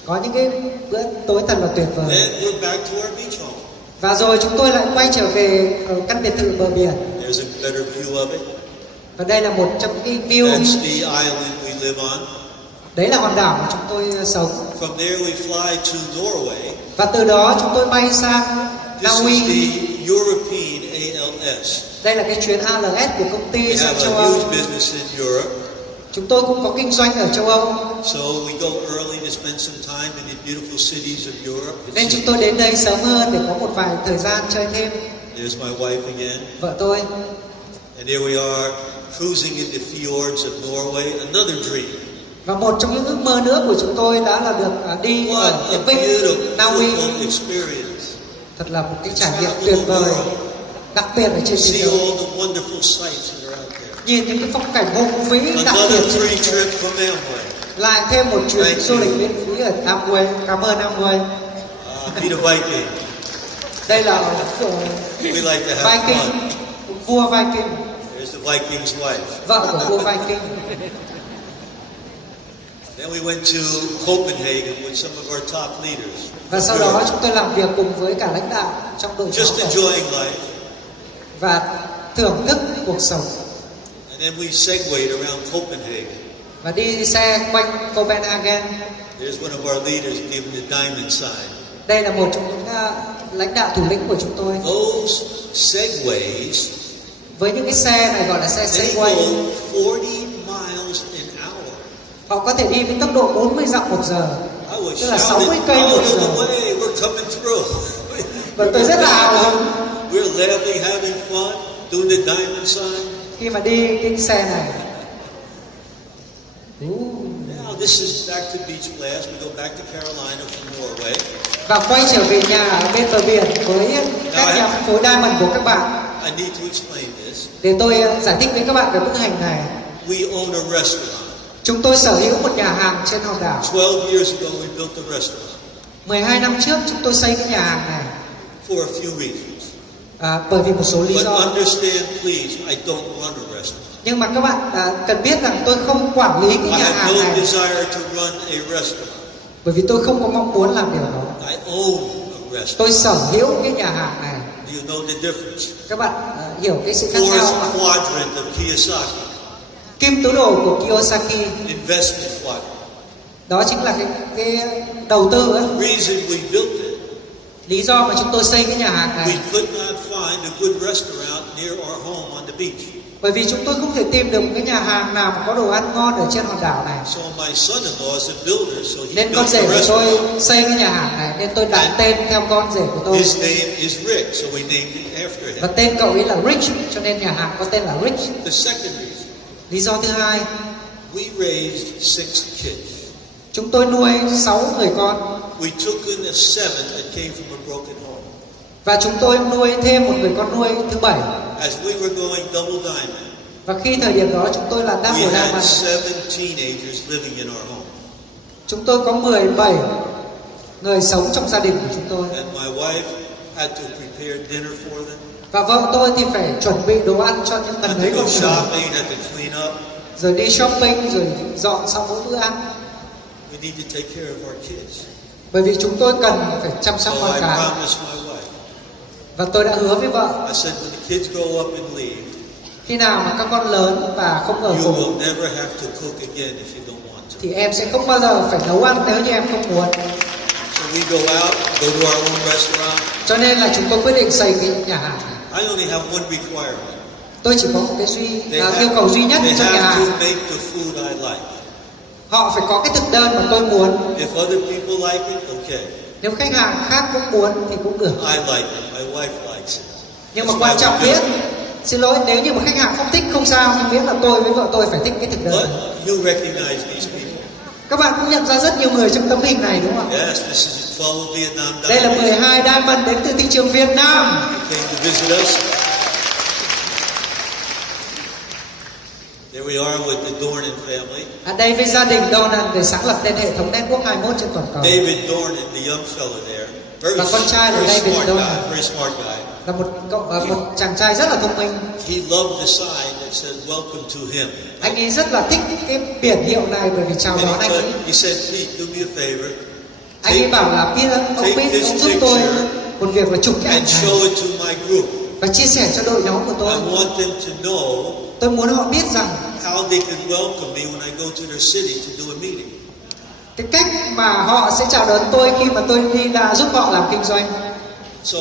Có những cái bữa tối thật là tuyệt vời. Then we're back to our beach home. Và rồi chúng tôi lại quay trở về ở căn biệt thự bờ biển. There's a better view of it. Và đây là một trong những cái view. That's the island we live on. Đấy là hòn đảo mà chúng tôi sống. From there we fly to Norway. Và từ đó chúng tôi bay sang Na This Uy. is the European ALS. Đây là cái chuyến ALS của công We ty sang have châu a Âu. huge business in Europe. Chúng tôi cũng có kinh doanh ở châu Âu. So we go early to spend some time in the beautiful cities of Europe. Nên chúng tôi đến đây sớm hơn để có một vài thời gian chơi thêm. There's my wife again. Vợ tôi. And there we are, cruising in the fjords of Norway, another dream. Và một trong những ước mơ nữa của chúng tôi đã là được đi What ở a cái vịnh Na Uy. beautiful experience. Thật là một cái trải nghiệm tuyệt vời, đặc biệt ở trên thế See giới. all the wonderful sights that are out there. Nhìn những cái phong cảnh hùng vĩ đặc biệt Another trên free thế giới. trip from AMWAY. Lại thêm một chuyến Thank du you. lịch miễn phí ở AMWAY. Cảm ơn AMWAY. Be the Viking. Đây là We like to have Viking, fun. vua Viking, There's the Viking's wife. vợ của vua Viking. Then we went to Copenhagen with some of our top leaders. Và sau đó chúng tôi làm việc cùng với cả lãnh đạo trong đội Just nhóm enjoying life. và thưởng thức cuộc sống. And then we segued around Copenhagen. Và đi xe quanh Copenhagen. There's one of our leaders giving the diamond sign. Đây là một trong những lãnh đạo thủ lĩnh của chúng tôi. Those segways, Với những cái xe này gọi là xe they Segway, go 40 miles an hour. họ có thể đi với tốc độ 40 dặm một giờ, I was tức là 60 shouting, cây một out of giờ. the way, we're coming through. Và tôi rất là hào hứng We're laughing, having fun, doing the diamond sign. khi mà đi cái xe này. Now this is back to Beach Blast. We go back to Carolina from Norway. Và quay trở về nhà ở bên bờ biển với các nhà phân phối Diamond của các bạn. I need to explain this. Để tôi giải thích với các bạn về bức hình này. We own a restaurant. Chúng tôi sở hữu một nhà hàng trên hòn đảo. 12 years ago we built a restaurant 12 năm trước chúng tôi xây cái nhà hàng này for a few reasons. bởi vì một số lý But do. understand please, I don't run a restaurant. Nhưng mà các bạn cần biết rằng tôi không quản lý cái I nhà have hàng no này, desire to run a restaurant. bởi vì tôi không có mong muốn làm điều đó. I own a restaurant. Tôi sở hữu cái nhà hàng này. Do you know the difference? Các bạn hiểu cái sự khác nhau Fourth không? quadrant of Kiyosaki, Kim tứ đồ của Kiyosaki, investment quadrant. đó chính là cái đầu tư ấy. Reason we built it, Lý do mà chúng tôi xây cái nhà hàng we này, could not find a good restaurant near our home on the beach. bởi vì chúng tôi không thể tìm được một cái nhà hàng nào mà có đồ ăn ngon ở trên hòn đảo này. So my son-in-law is a builder, so he Nên con built rể a của tôi restaurant. xây cái nhà hàng này, nên tôi đặt tên theo con rể của tôi. His name is Rick, so we named it after Và him. tên cậu ấy là Rich, cho nên nhà hàng có tên là Rich. The second reason, Lý do thứ hai, we raised 6 kids. chúng tôi nuôi 6 người con. We took in a 7th that came from a broken home. Và chúng tôi nuôi thêm một người con nuôi thứ 7. As we were going double diamond, Và khi thời điểm đó chúng tôi là we double had diamond, 7 teenagers living in our home. chúng tôi có 17 người sống trong gia đình của chúng tôi. And my wife had to prepare dinner for them. Và vợ tôi thì phải chuẩn bị đồ ăn cho những Had gần to đấy go con người. shopping, had to clean up. Rồi đi shopping, rồi dọn sau mỗi bữa ăn. We need to take care of our kids. Bởi vì chúng tôi cần phải chăm So sóc I con cái. promised my wife. Và tôi đã hứa với vợ, I said, when the kids grow up and leave, khi nào mà các con lớn và không ở you cùng, will never have to cook again if you don't want to. thì em sẽ không bao giờ phải nấu ăn nếu như em không muốn. So we go out, go to our own restaurant. Cho nên là chúng tôi quyết định xây cái nhà hàng này. I only have one requirement. Tôi chỉ có một cái They yêu cầu duy nhất they trong nhà have hàng. to make the food I like. Họ phải có cái thực đơn mà tôi muốn. If other people like it, okay. Nếu khách hàng khác cũng muốn thì cũng được. I like it. My wife likes it. Nhưng mà That's quan why trọng we do biết, it. xin lỗi, nếu như mà khách hàng không thích không sao, nhưng biết là tôi với vợ tôi phải thích cái thực đơn. But you recognize these people. Các bạn cũng nhận ra rất nhiều người trong tấm hình này đúng không ạ? Yes, this is 12 Vietnam Đây là diamonds. 12 diamond đến từ thị trường Việt Nam. Came to visit us. There we are with the Dornan family. Ở đây với gia đình Donan để sáng lập nên hệ thống network 21 trên toàn cầu. David Dornan, the young fellow there, very, Và con trai là very David smart Dornan. guy, very smart guy. Là một chàng trai rất là thông minh. He loved the sign that said "Welcome to him." Anh ấy rất là thích cái biển hiệu này bởi vì chào And đón anh ấy. he said, "Pete, do me a favor. Anh ấy bảo là Pete, ông Pete, ông giúp tôi một việc là chụp cái ảnh and này show it to my group. và chia sẻ cho đội nhóm của I tôi. want them to know Tôi muốn họ biết rằng how they can welcome me when I go to their city to do a meeting. cái cách mà họ sẽ chào đón tôi khi mà tôi đi là giúp họ làm kinh doanh. So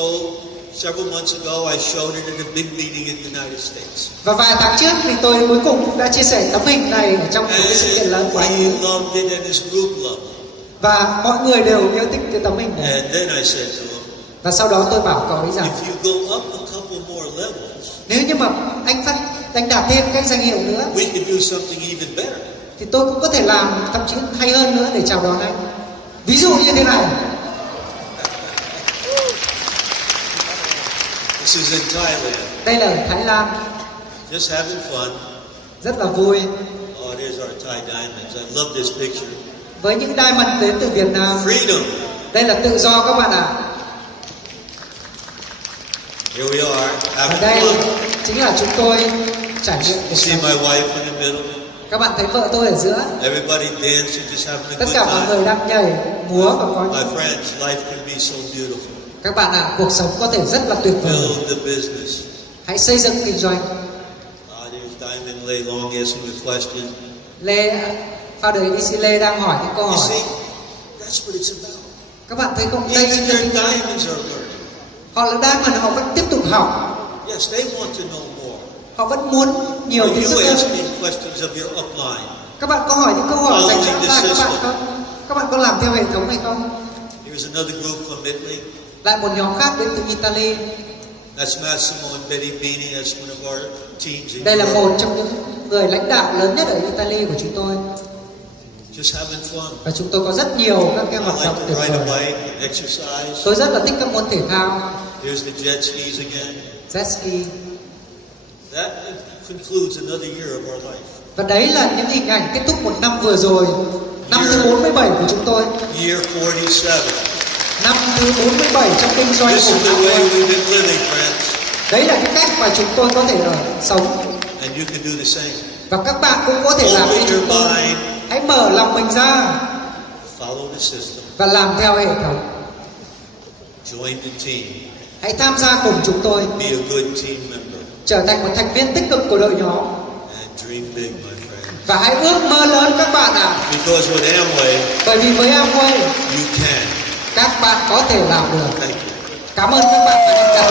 several months ago, I showed it at a big meeting in the United States. Và vài tháng trước thì tôi cuối cùng cũng đã chia sẻ tấm hình này ở trong một cái sự kiện lớn của anh And ấy. he loved it, and his group loved it. Và mọi người đều yêu thích cái tấm hình này. And then I said to him, Và sau đó tôi bảo cậu ấy rằng if you go up a couple more levels, nếu như mà anh đạt thêm các danh hiệu nữa we can do something even better. thì tôi cũng có thể làm thậm chí hay hơn nữa để chào đón anh. Ví dụ như thế này. This is in Thailand. Đây là ở Thái Lan, Just having fun. rất là vui. Oh, there's our Thai diamonds. I love this picture. Với những diamond đến từ Việt Nam. Freedom. Đây là tự do các bạn ạ. Here we are, Và having đây fun. chính là chúng tôi trải nghiệm You cuộc see sống. my wife in the middle. Các bạn thấy vợ tôi ở giữa. Everybody dancing, just having a Tất good cả mọi người time. đang nhảy, múa và có My những... friends, life can be so beautiful. Các bạn ạ, cuộc sống có thể rất là tuyệt vời. Build the business. Hãy xây dựng kinh doanh. There's Diamond Lay Long asking a question. Lê, founder EDC Lê đang hỏi những câu You hỏi. see, that's what it's about. Các bạn thấy không? Đây Even chính là their kinh doanh. diamonds are learning. Họ là diamond, họ vẫn tiếp tục học. Yes, they want to know more. Họ vẫn muốn nhiều Are kiến thức you hơn. asking questions of your upline? Các bạn có hỏi những câu hỏi dành cho upline các bạn không? Các bạn có làm theo hệ thống hay không? Here's another group from Italy. Lại một nhóm khác đến từ Italy. That's Massimo and Betty Bini. That's one of our teams in Đây là Europe. một trong những người lãnh đạo lớn nhất ở Italy của chúng tôi. Just having fun. Và chúng tôi có rất nhiều các cái I hoạt like động to tuyệt ride a vời. bike and exercise. Tôi rất là thích các môn thể thao. Here's the jet skis again. Jet ski. That concludes another year of our life. Và đấy là những hình ảnh kết thúc một năm vừa rồi. Năm thứ 47 của chúng tôi. Year 47. Năm thứ 47 trong kinh doanh This của is the way AMWAY. we've been living, friends. Đấy là cái cách mà chúng tôi có thể sống. And you can do the same. Và các bạn cũng có thể làm như chúng tôi. Hãy mở lòng mình ra Follow the system. và làm theo hệ thống. Join the team. Hãy tham gia cùng chúng tôi. Be a good team member. Trở thành một thành viên tích cực của đội nhóm. And dream big, my friend. Và hãy ước mơ lớn các bạn ạ. Because with AMWAY, Bởi vì với AMWAY, you can. các bạn có thể làm được. Thank you. Cảm ơn các bạn đã đặt